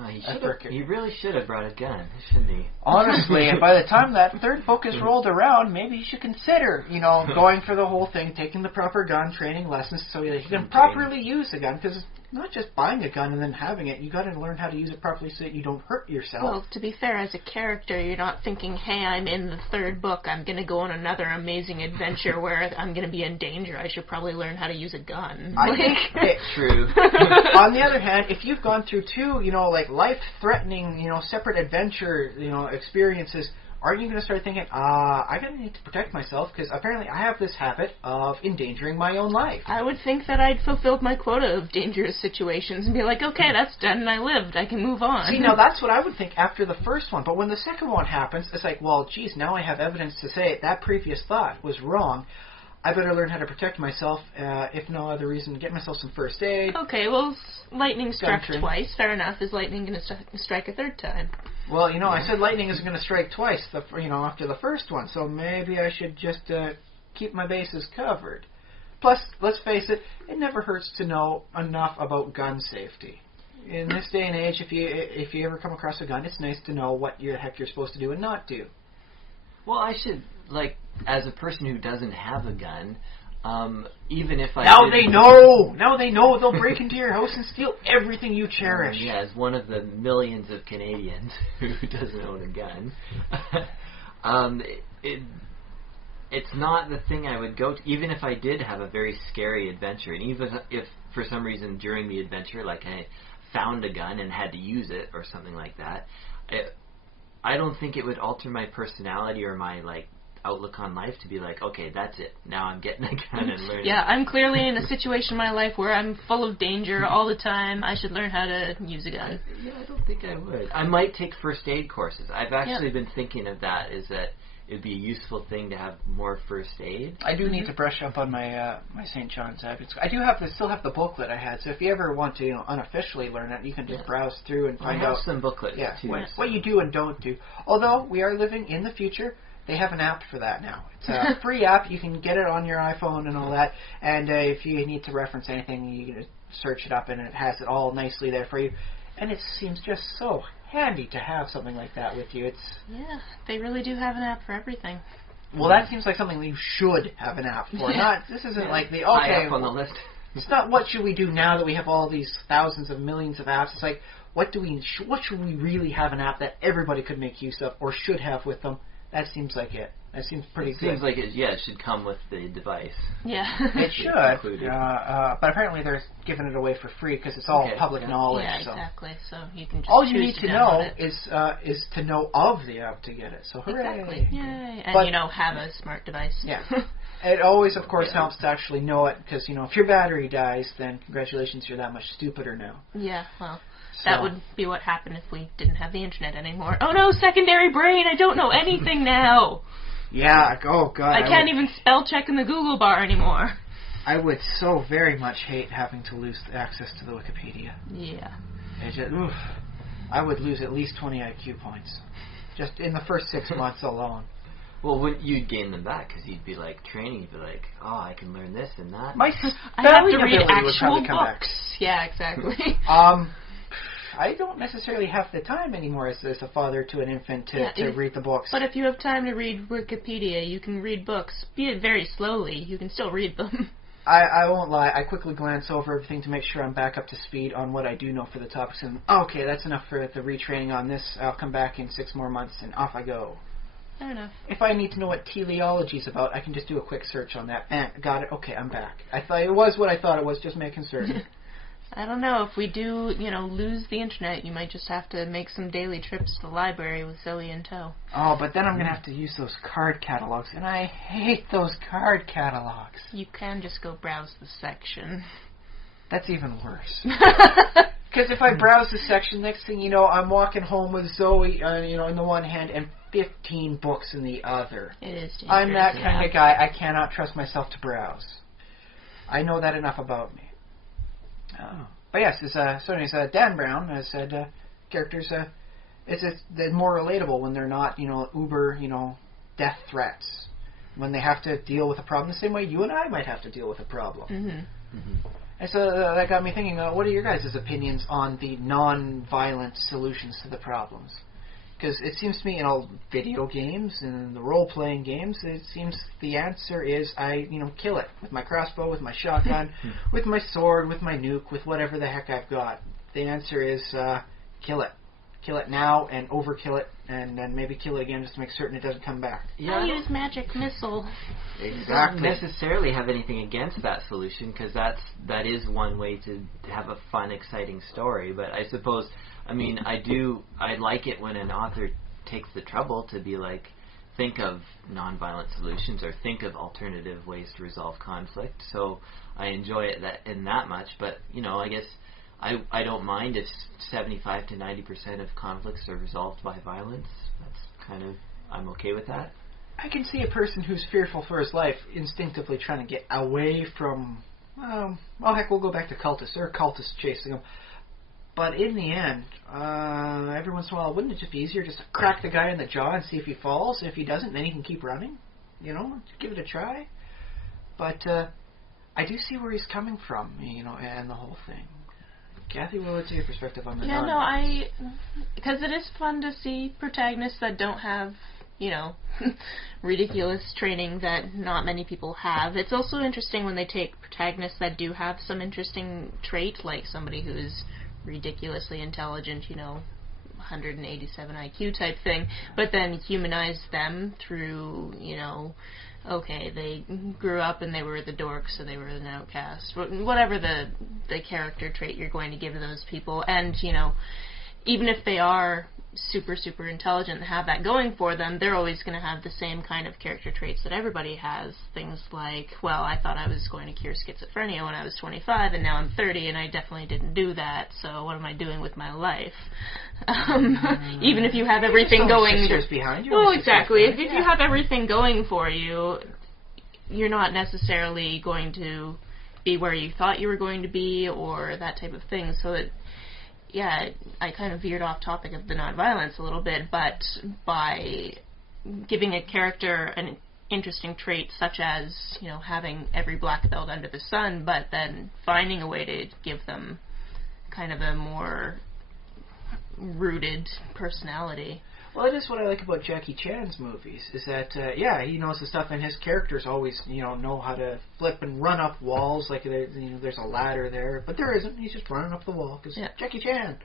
He really should have brought a gun, shouldn't he? Honestly, and by the time that 3rd book is rolled around, maybe you should consider, going for the whole thing, taking the proper gun training lessons so that he can properly use a gun, because it's not just buying a gun and then having it. You got to learn how to use it properly so that you don't hurt yourself. Well, to be fair, as a character, you're not thinking, hey, I'm in the 3rd book, I'm going to go on another amazing adventure where I'm going to be in danger. I should probably learn how to use a gun. I think it's true. On the other hand, if you've gone through 2, life-threatening, separate adventure, experiences, aren't you going to start thinking, I gotta need to protect myself because apparently I have this habit of endangering my own life. I would think that I'd fulfilled my quota of dangerous situations and be like, okay, that's done and I lived. I can move on. See, now that's what I would think after the first one. But when the second one happens, it's like, well, geez, now I have evidence to say that previous thought was wrong. I better learn how to protect myself, if no other reason, get myself some first aid. Okay, well, lightning struck twice. Fair enough. Is lightning going to strike a 3rd time? Well, I said lightning isn't going to strike twice, after the first one, so maybe I should just keep my bases covered. Plus, let's face it, it never hurts to know enough about gun safety. In this day and age, if you ever come across a gun, it's nice to know what the heck you're supposed to do and not do. Well, I should, as a person who doesn't have a gun, even if I Now they know! Now they know they'll break into your house and steal everything you cherish. Yeah, as one of the millions of Canadians who doesn't own a gun, it's not the thing I would go to, even if I did have a very scary adventure, and even if for some reason during the adventure, like I found a gun and had to use it or something like that, I don't think it would alter my personality or my outlook on life to be like, okay, that's it. Now I'm getting a gun and learning. Yeah, I'm clearly in a situation in my life where I'm full of danger all the time. I should learn how to use a gun. I don't think I would. I might take first aid courses. I've actually been thinking of that, is that it would be a useful thing to have more first aid. I do need to brush up on my my St. John's Advent. I do still have the booklet I had, so if you ever want to unofficially learn it, you can just browse through and find out some booklets too. What you do and don't do. Although we are living in the future, they have an app for that now. It's a free app. You can get it on your iPhone and all that. And if you need to reference anything, you can search it up, and it has it all nicely there for you. And it seems just so handy to have something like that with you. They really do have an app for everything. Well, that seems like something you should have an app for. This isn't like the high up on the list. It's not what should we do now that we have all these thousands of millions of apps. It's like what should we really have an app that everybody could make use of or should have with them? That seems like it. That seems pretty good. Seems like it should come with the device. Yeah. It should. But apparently they're giving it away for free because it's all public knowledge. Yeah, exactly. So you can just all you need to know it. is to know of the app to get it. So hooray. Exactly. Yay. And, have a smart device. Yeah. It always, of course, helps to actually know it because, if your battery dies, then congratulations, you're that much stupider now. Yeah, well... That would be what happened if we didn't have the internet anymore. Oh no, secondary brain, I don't know anything now. Yeah, oh god. I can't even spell check in the Google bar anymore. I would so very much hate having to lose access to the Wikipedia. Yeah. I would lose at least 20 IQ points. Just in the first 6 months alone. Well, you'd gain them back because you'd be training. You'd be like, oh, I can learn this and that. My I have to read actual books. Yeah, exactly. I don't necessarily have the time anymore as a father to an infant to read the books. But if you have time to read Wikipedia, you can read books. Be it very slowly, you can still read them. I won't lie. I quickly glance over everything to make sure I'm back up to speed on what I do know for the topics. And okay, that's enough for the retraining on this. I'll come back in 6 more months, and off I go. Fair enough. If I need to know what teleology is about, I can just do a quick search on that. Got it. Okay, I'm back. I thought it was what I thought it was, just making certain. I don't know. If we do, lose the internet, you might just have to make some daily trips to the library with Zoe in tow. Oh, but then I'm going to have to use those card catalogs, and I hate those card catalogs. You can just go browse the section. That's even worse. Because if I browse the section, next thing you know, I'm walking home with Zoe, in the one hand, and 15 books in the other. It is dangerous. I'm that kind of guy. I cannot trust myself to browse. I know that enough about me. But yes, Dan Brown has said characters, they're more relatable when they're not, uber, death threats. When they have to deal with a problem the same way you and I might have to deal with a problem. Mm-hmm. Mm-hmm. And so that got me thinking, what are your guys' opinions on the non-violent solutions to the problems? Because it seems to me in all video games and the role-playing games, it seems the answer is I, kill it with my crossbow, with my shotgun, with my sword, with my nuke, with whatever the heck I've got. The answer is kill it. Kill it now and overkill it, and then maybe kill it again just to make certain it doesn't come back. Yeah, I use magic missile. Exactly. I don't necessarily have anything against that solution because that is one way to have a fun, exciting story. But I suppose, I like it when an author takes the trouble to be like, think of nonviolent solutions or think of alternative ways to resolve conflict. So I enjoy it in that much. But I guess I don't mind if 75 to 90% of conflicts are resolved by violence. That's kind of, I'm okay with that. I can see a person who's fearful for his life instinctively trying to get away from, heck, we'll go back to cultists. There are cultists chasing him. But in the end, every once in a while, wouldn't it just be easier just to crack the guy in the jaw and see if he falls? And if he doesn't, then he can keep running. Give it a try. But I do see where he's coming from, and the whole thing. Kathy, what's your perspective on the because it is fun to see protagonists that don't have ridiculous training that not many people have. It's also interesting when they take protagonists that do have some interesting trait, like somebody who's ridiculously intelligent, 187 IQ type thing, but then humanize them through, okay, they grew up and they were the dork, so they were an outcast. Whatever the character trait you're going to give those people. And, even if they are super, super intelligent and have that going for them, they're always going to have the same kind of character traits that everybody has. Things like, well, I thought I was going to cure schizophrenia when I was 25, and now I'm 30, and I definitely didn't do that, so what am I doing with my life? Even if you have everything going... 6 years behind you. Well, exactly. If you have everything going for you, you're not necessarily going to be where you thought you were going to be, or that type of thing, so I kind of veered off topic of the nonviolence a little bit, but by giving a character an interesting trait such as, having every black belt under the sun, but then finding a way to give them kind of a more rooted personality. Well, it is what I like about Jackie Chan's movies, is that, he knows the stuff, and his characters always, know how to flip and run up walls, like, there's a ladder there, but there isn't. He's just running up the wall, because Jackie Chan.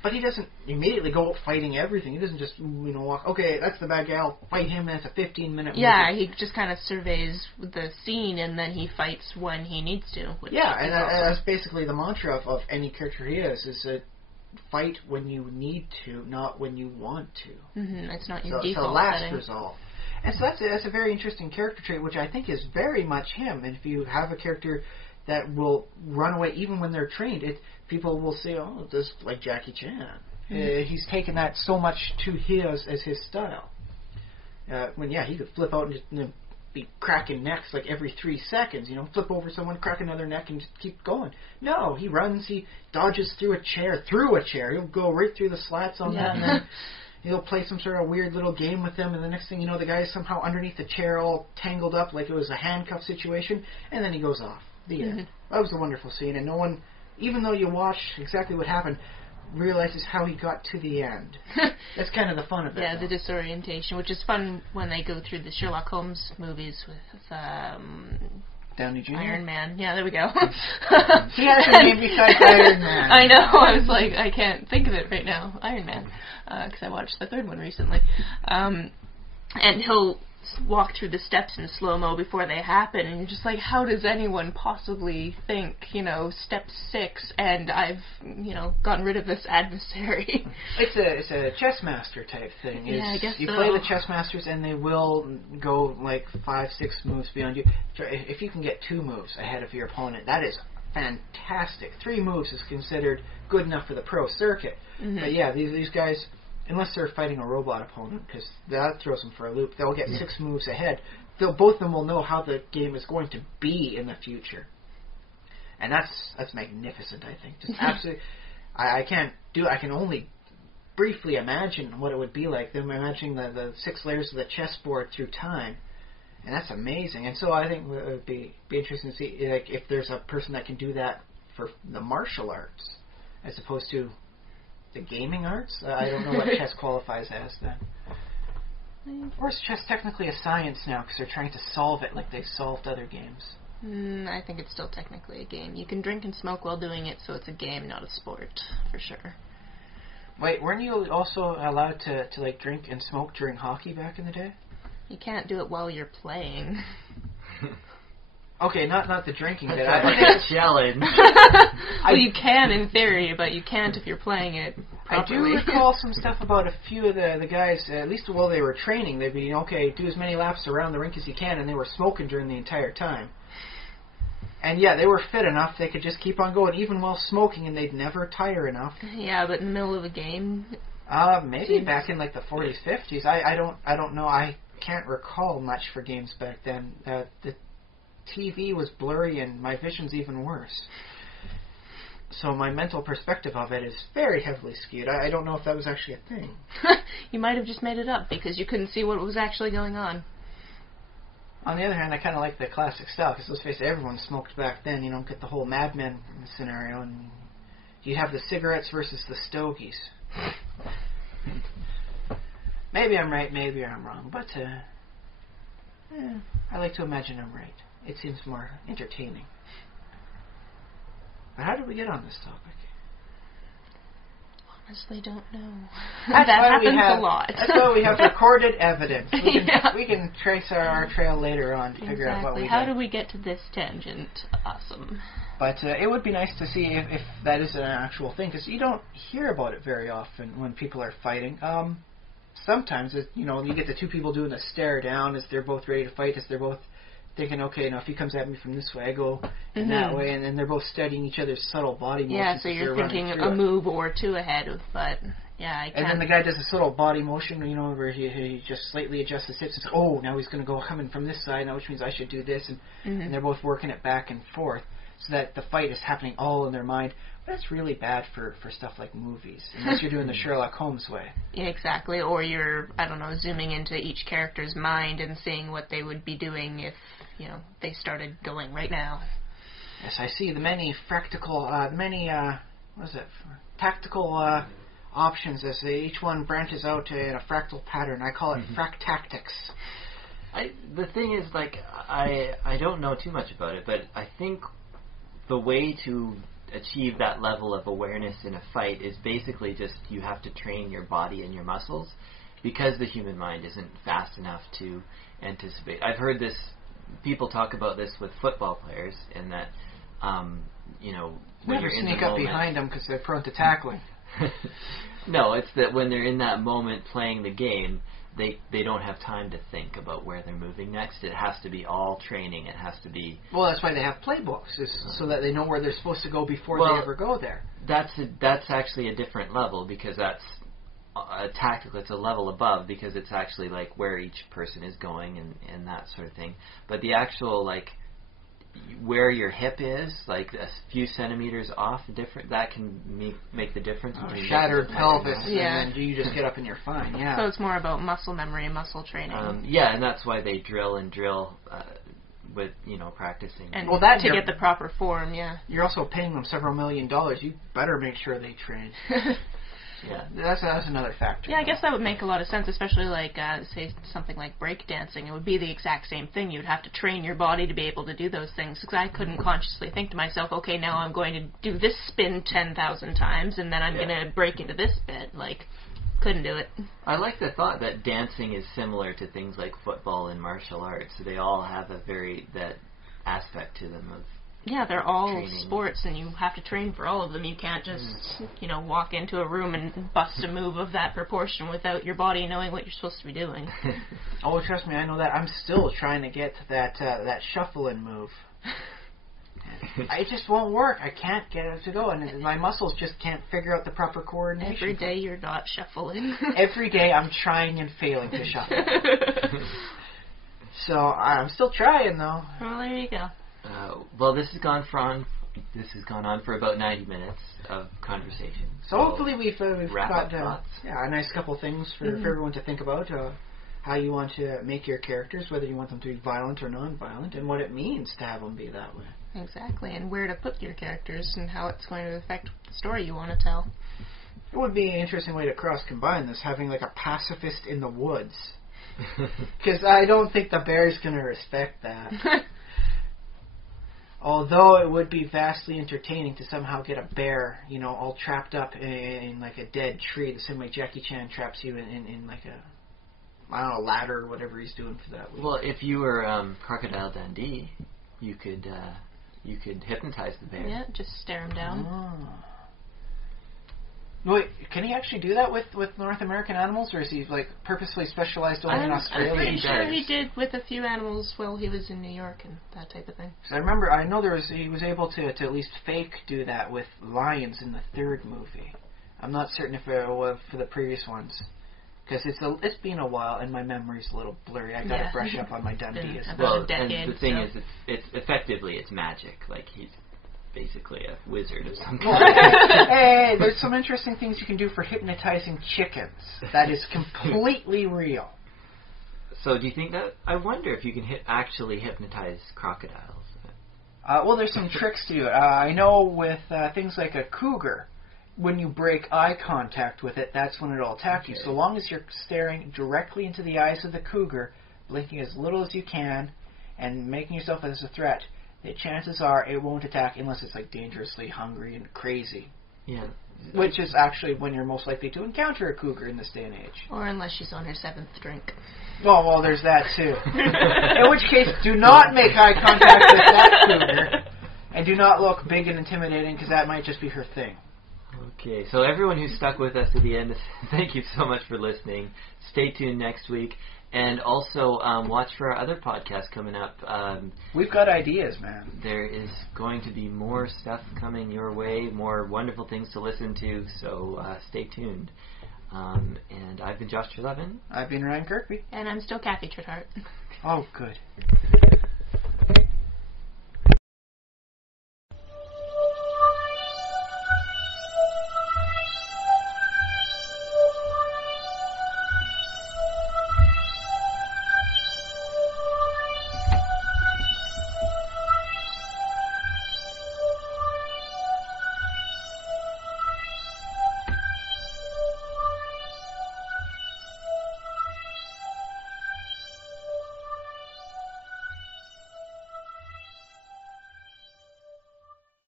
But he doesn't immediately go out fighting everything. He doesn't just, walk, okay, that's the bad guy, I'll fight him, and it's a 15-minute movie. Yeah, he just kind of surveys the scene, and then he fights when he needs to. And that's basically the mantra of any character he is that fight when you need to, not when you want to. Mm-hmm. It's not your default so last setting. result. And so that's a very interesting character trait, which I think is very much him. And if you have a character that will run away even when they're trained, people will say, oh, this is like Jackie Chan. Mm-hmm. He's taken that so much to as his style. He could flip out and just be cracking necks like every 3 seconds, flip over someone, crack another neck, and just keep going. No, he runs, he dodges through a chair. He'll go right through the slats on that, and then he'll play some sort of weird little game with them, and the next thing you know, the guy is somehow underneath the chair all tangled up like it was a handcuff situation, and then he goes off. The end. That was a wonderful scene, and no one, even though you watch exactly what happened, realizes how he got to the end. That's kind of the fun of it. Yeah, the disorientation, which is fun when they go through the Sherlock Holmes movies with Downey Jr.? Iron Man. Yeah, there we go. He has a name besides Iron Man. I know. I was like, I can't think of it right now. Iron Man. Because I watched the third one recently. And he'll walk through the steps in slow-mo before they happen, and you're just like, how does anyone possibly think, step 6, and I've, gotten rid of this adversary? It's a chess master type thing. I guess you play the chess masters, and they will go like 5-6 moves beyond you. If you can get 2 moves ahead of your opponent, that is fantastic. 3 moves is considered good enough for the pro circuit. Mm-hmm. But these guys, unless they're fighting a robot opponent, because that throws them for a loop, they'll get 6 moves ahead. Both of them will know how the game is going to be in the future. And that's magnificent, I think. Just absolutely. I can only briefly imagine what it would be like. Them imagining the 6 layers of the chessboard through time. And that's amazing. And so I think it would be interesting to see if there's a person that can do that for the martial arts, as opposed to the gaming arts. I don't know what chess qualifies as then. Or is chess technically a science now because they're trying to solve it like they've solved other games? I think it's still technically a game. You can drink and smoke while doing it, so it's a game, not a sport, for sure. Wait, weren't you also allowed to drink and smoke during hockey back in the day? You can't do it while you're playing. Okay, not the drinking bit. That's a challenge. Well, you can in theory, but you can't if you're playing it properly. I do recall some stuff about a few of the guys, at least while they were training, they'd be, do as many laps around the rink as you can, and they were smoking during the entire time. And they were fit enough, they could just keep on going, even while smoking, and they'd never tire enough. Yeah, but in the middle of a game? Maybe back in the 40s, 50s. I don't know. I can't recall much for games back then. The TV was blurry and my vision's even worse. So my mental perspective of it is very heavily skewed. I don't know if that was actually a thing. You might have just made it up because you couldn't see what was actually going on. On the other hand, I kind of like the classic style because let's face it, everyone smoked back then. You don't get the whole Mad Men scenario. And you have the cigarettes versus the stogies. Maybe I'm right, maybe I'm wrong, but I like to imagine I'm right. It seems more entertaining. But how did we get on this topic? Honestly, don't know. That happens a lot. That's why we have recorded evidence. We can trace our trail later on to figure out what we did. How do we get to this tangent? Awesome. But it would be nice to see if that is an actual thing, because you don't hear about it very often when people are fighting. Sometimes, you get the two people doing a stare down as they're both ready to fight, as they're both thinking, okay, now if he comes at me from this way, I go in that way, and then they're both studying each other's subtle body motions. Yeah, so you're thinking a move or two ahead of, but yeah, I can't. And then the guy does a subtle body motion, where he just slightly adjusts his hips and says, oh, now he's going to go coming from this side, now which means I should do this, and they're both working it back and forth, so that the fight is happening all in their mind. But that's really bad for stuff like movies, unless you're doing the Sherlock Holmes way. Yeah, exactly, or you're, zooming into each character's mind and seeing what they would be doing if, they started going right now. Yes, I see the many tactical options as each one branches out in a fractal pattern. I call it fractactics. The thing is, I don't know too much about it, but I think the way to achieve that level of awareness in a fight is basically just you have to train your body and your muscles, because the human mind isn't fast enough to anticipate. I've heard people talk about this with football players, in that, when you're in sneak the up moment, behind them because they're prone to tackling. No, it's that when they're in that moment playing the game, they don't have time to think about where they're moving next. It has to be all training. It has to be... Well, that's why they have playbooks, so that they know where they're supposed to go before they ever go there. That's actually a different level, because that's tactical. It's a level above, because it's actually like where each person is going and that sort of thing. But the actual where your hip is, like a few centimeters off, that can make the difference. Shattered pelvis, and then you just get up and you're fine. Yeah. So it's more about muscle memory and muscle training. And that's why they drill with practicing. And to get the proper form. Yeah. You're also paying them several $1 million. You better make sure they train. Yeah, that's another factor. Yeah, I guess that would make a lot of sense, especially say something like breakdancing. It would be the exact same thing. You'd have to train your body to be able to do those things, because I couldn't consciously think to myself, okay, now I'm going to do this spin 10,000 times, and then I'm going to break into this bit. Couldn't do it. I like the thought that dancing is similar to things like football and martial arts. So they all have that aspect to them of... Yeah, they're all training. Sports, and you have to train for all of them. You can't just, walk into a room and bust a move of that proportion without your body knowing what you're supposed to be doing. Oh, trust me, I know that. I'm still trying to get that shuffling move. It just won't work. I can't get it to go, and my muscles just can't figure out the proper coordination. Every day you're not shuffling. Every day I'm trying and failing to shuffle. So I'm still trying, though. Well, there you go. Well, this has gone on for about 90 minutes of conversation. So hopefully we've got thoughts. A nice couple things for everyone to think about. How you want to make your characters, whether you want them to be violent or non-violent, and what it means to have them be that way. Exactly, and where to put your characters and how it's going to affect the story you want to tell. It would be an interesting way to cross-combine this, having a pacifist in the woods. Because I don't think the bear's going to respect that. Although it would be vastly entertaining to somehow get a bear, all trapped up in a dead tree, the same way Jackie Chan traps you in a ladder or whatever he's doing for that week. Well, if you were Crocodile Dundee, you could hypnotize the bear. Yeah, just stare him down. Oh. Wait, can he actually do that with North American animals, or is he purposely specialized only in Australia? I'm pretty sure he did with a few animals while he was in New York and that type of thing. I know he was able to at least fake do that with lions in the third movie. I'm not certain if it was for the previous ones, because it's been a while and my memory's a little blurry. I gotta brush up on my Dundee as well. And the thing is, it's effectively it's magic. He's basically a wizard of some kind. Hey, there's some interesting things you can do for hypnotizing chickens. That is completely real. So do you think that... I wonder if you can actually hypnotize crocodiles. Well, there's some tricks to it. I know with things like a cougar, when you break eye contact with it, that's when it'll attack you. So long as you're staring directly into the eyes of the cougar, blinking as little as you can, and making yourself as a threat, the chances are it won't attack unless it's like dangerously hungry and crazy. Yeah. Which is actually when you're most likely to encounter a cougar in this day and age. Or unless she's on her 7th drink. Well, there's that too. In which case, do not make eye contact with that cougar, and do not look big and intimidating, because that might just be her thing. Okay, so everyone who stuck with us to the end, thank you so much for listening. Stay tuned next week. And also, watch for our other podcasts coming up. We've got ideas, man. There is going to be more stuff coming your way, more wonderful things to listen to, so stay tuned. And I've been Josh Treleaven. I've been Ryan Kirkby. And I'm still Kathy Trithardt. Oh, good.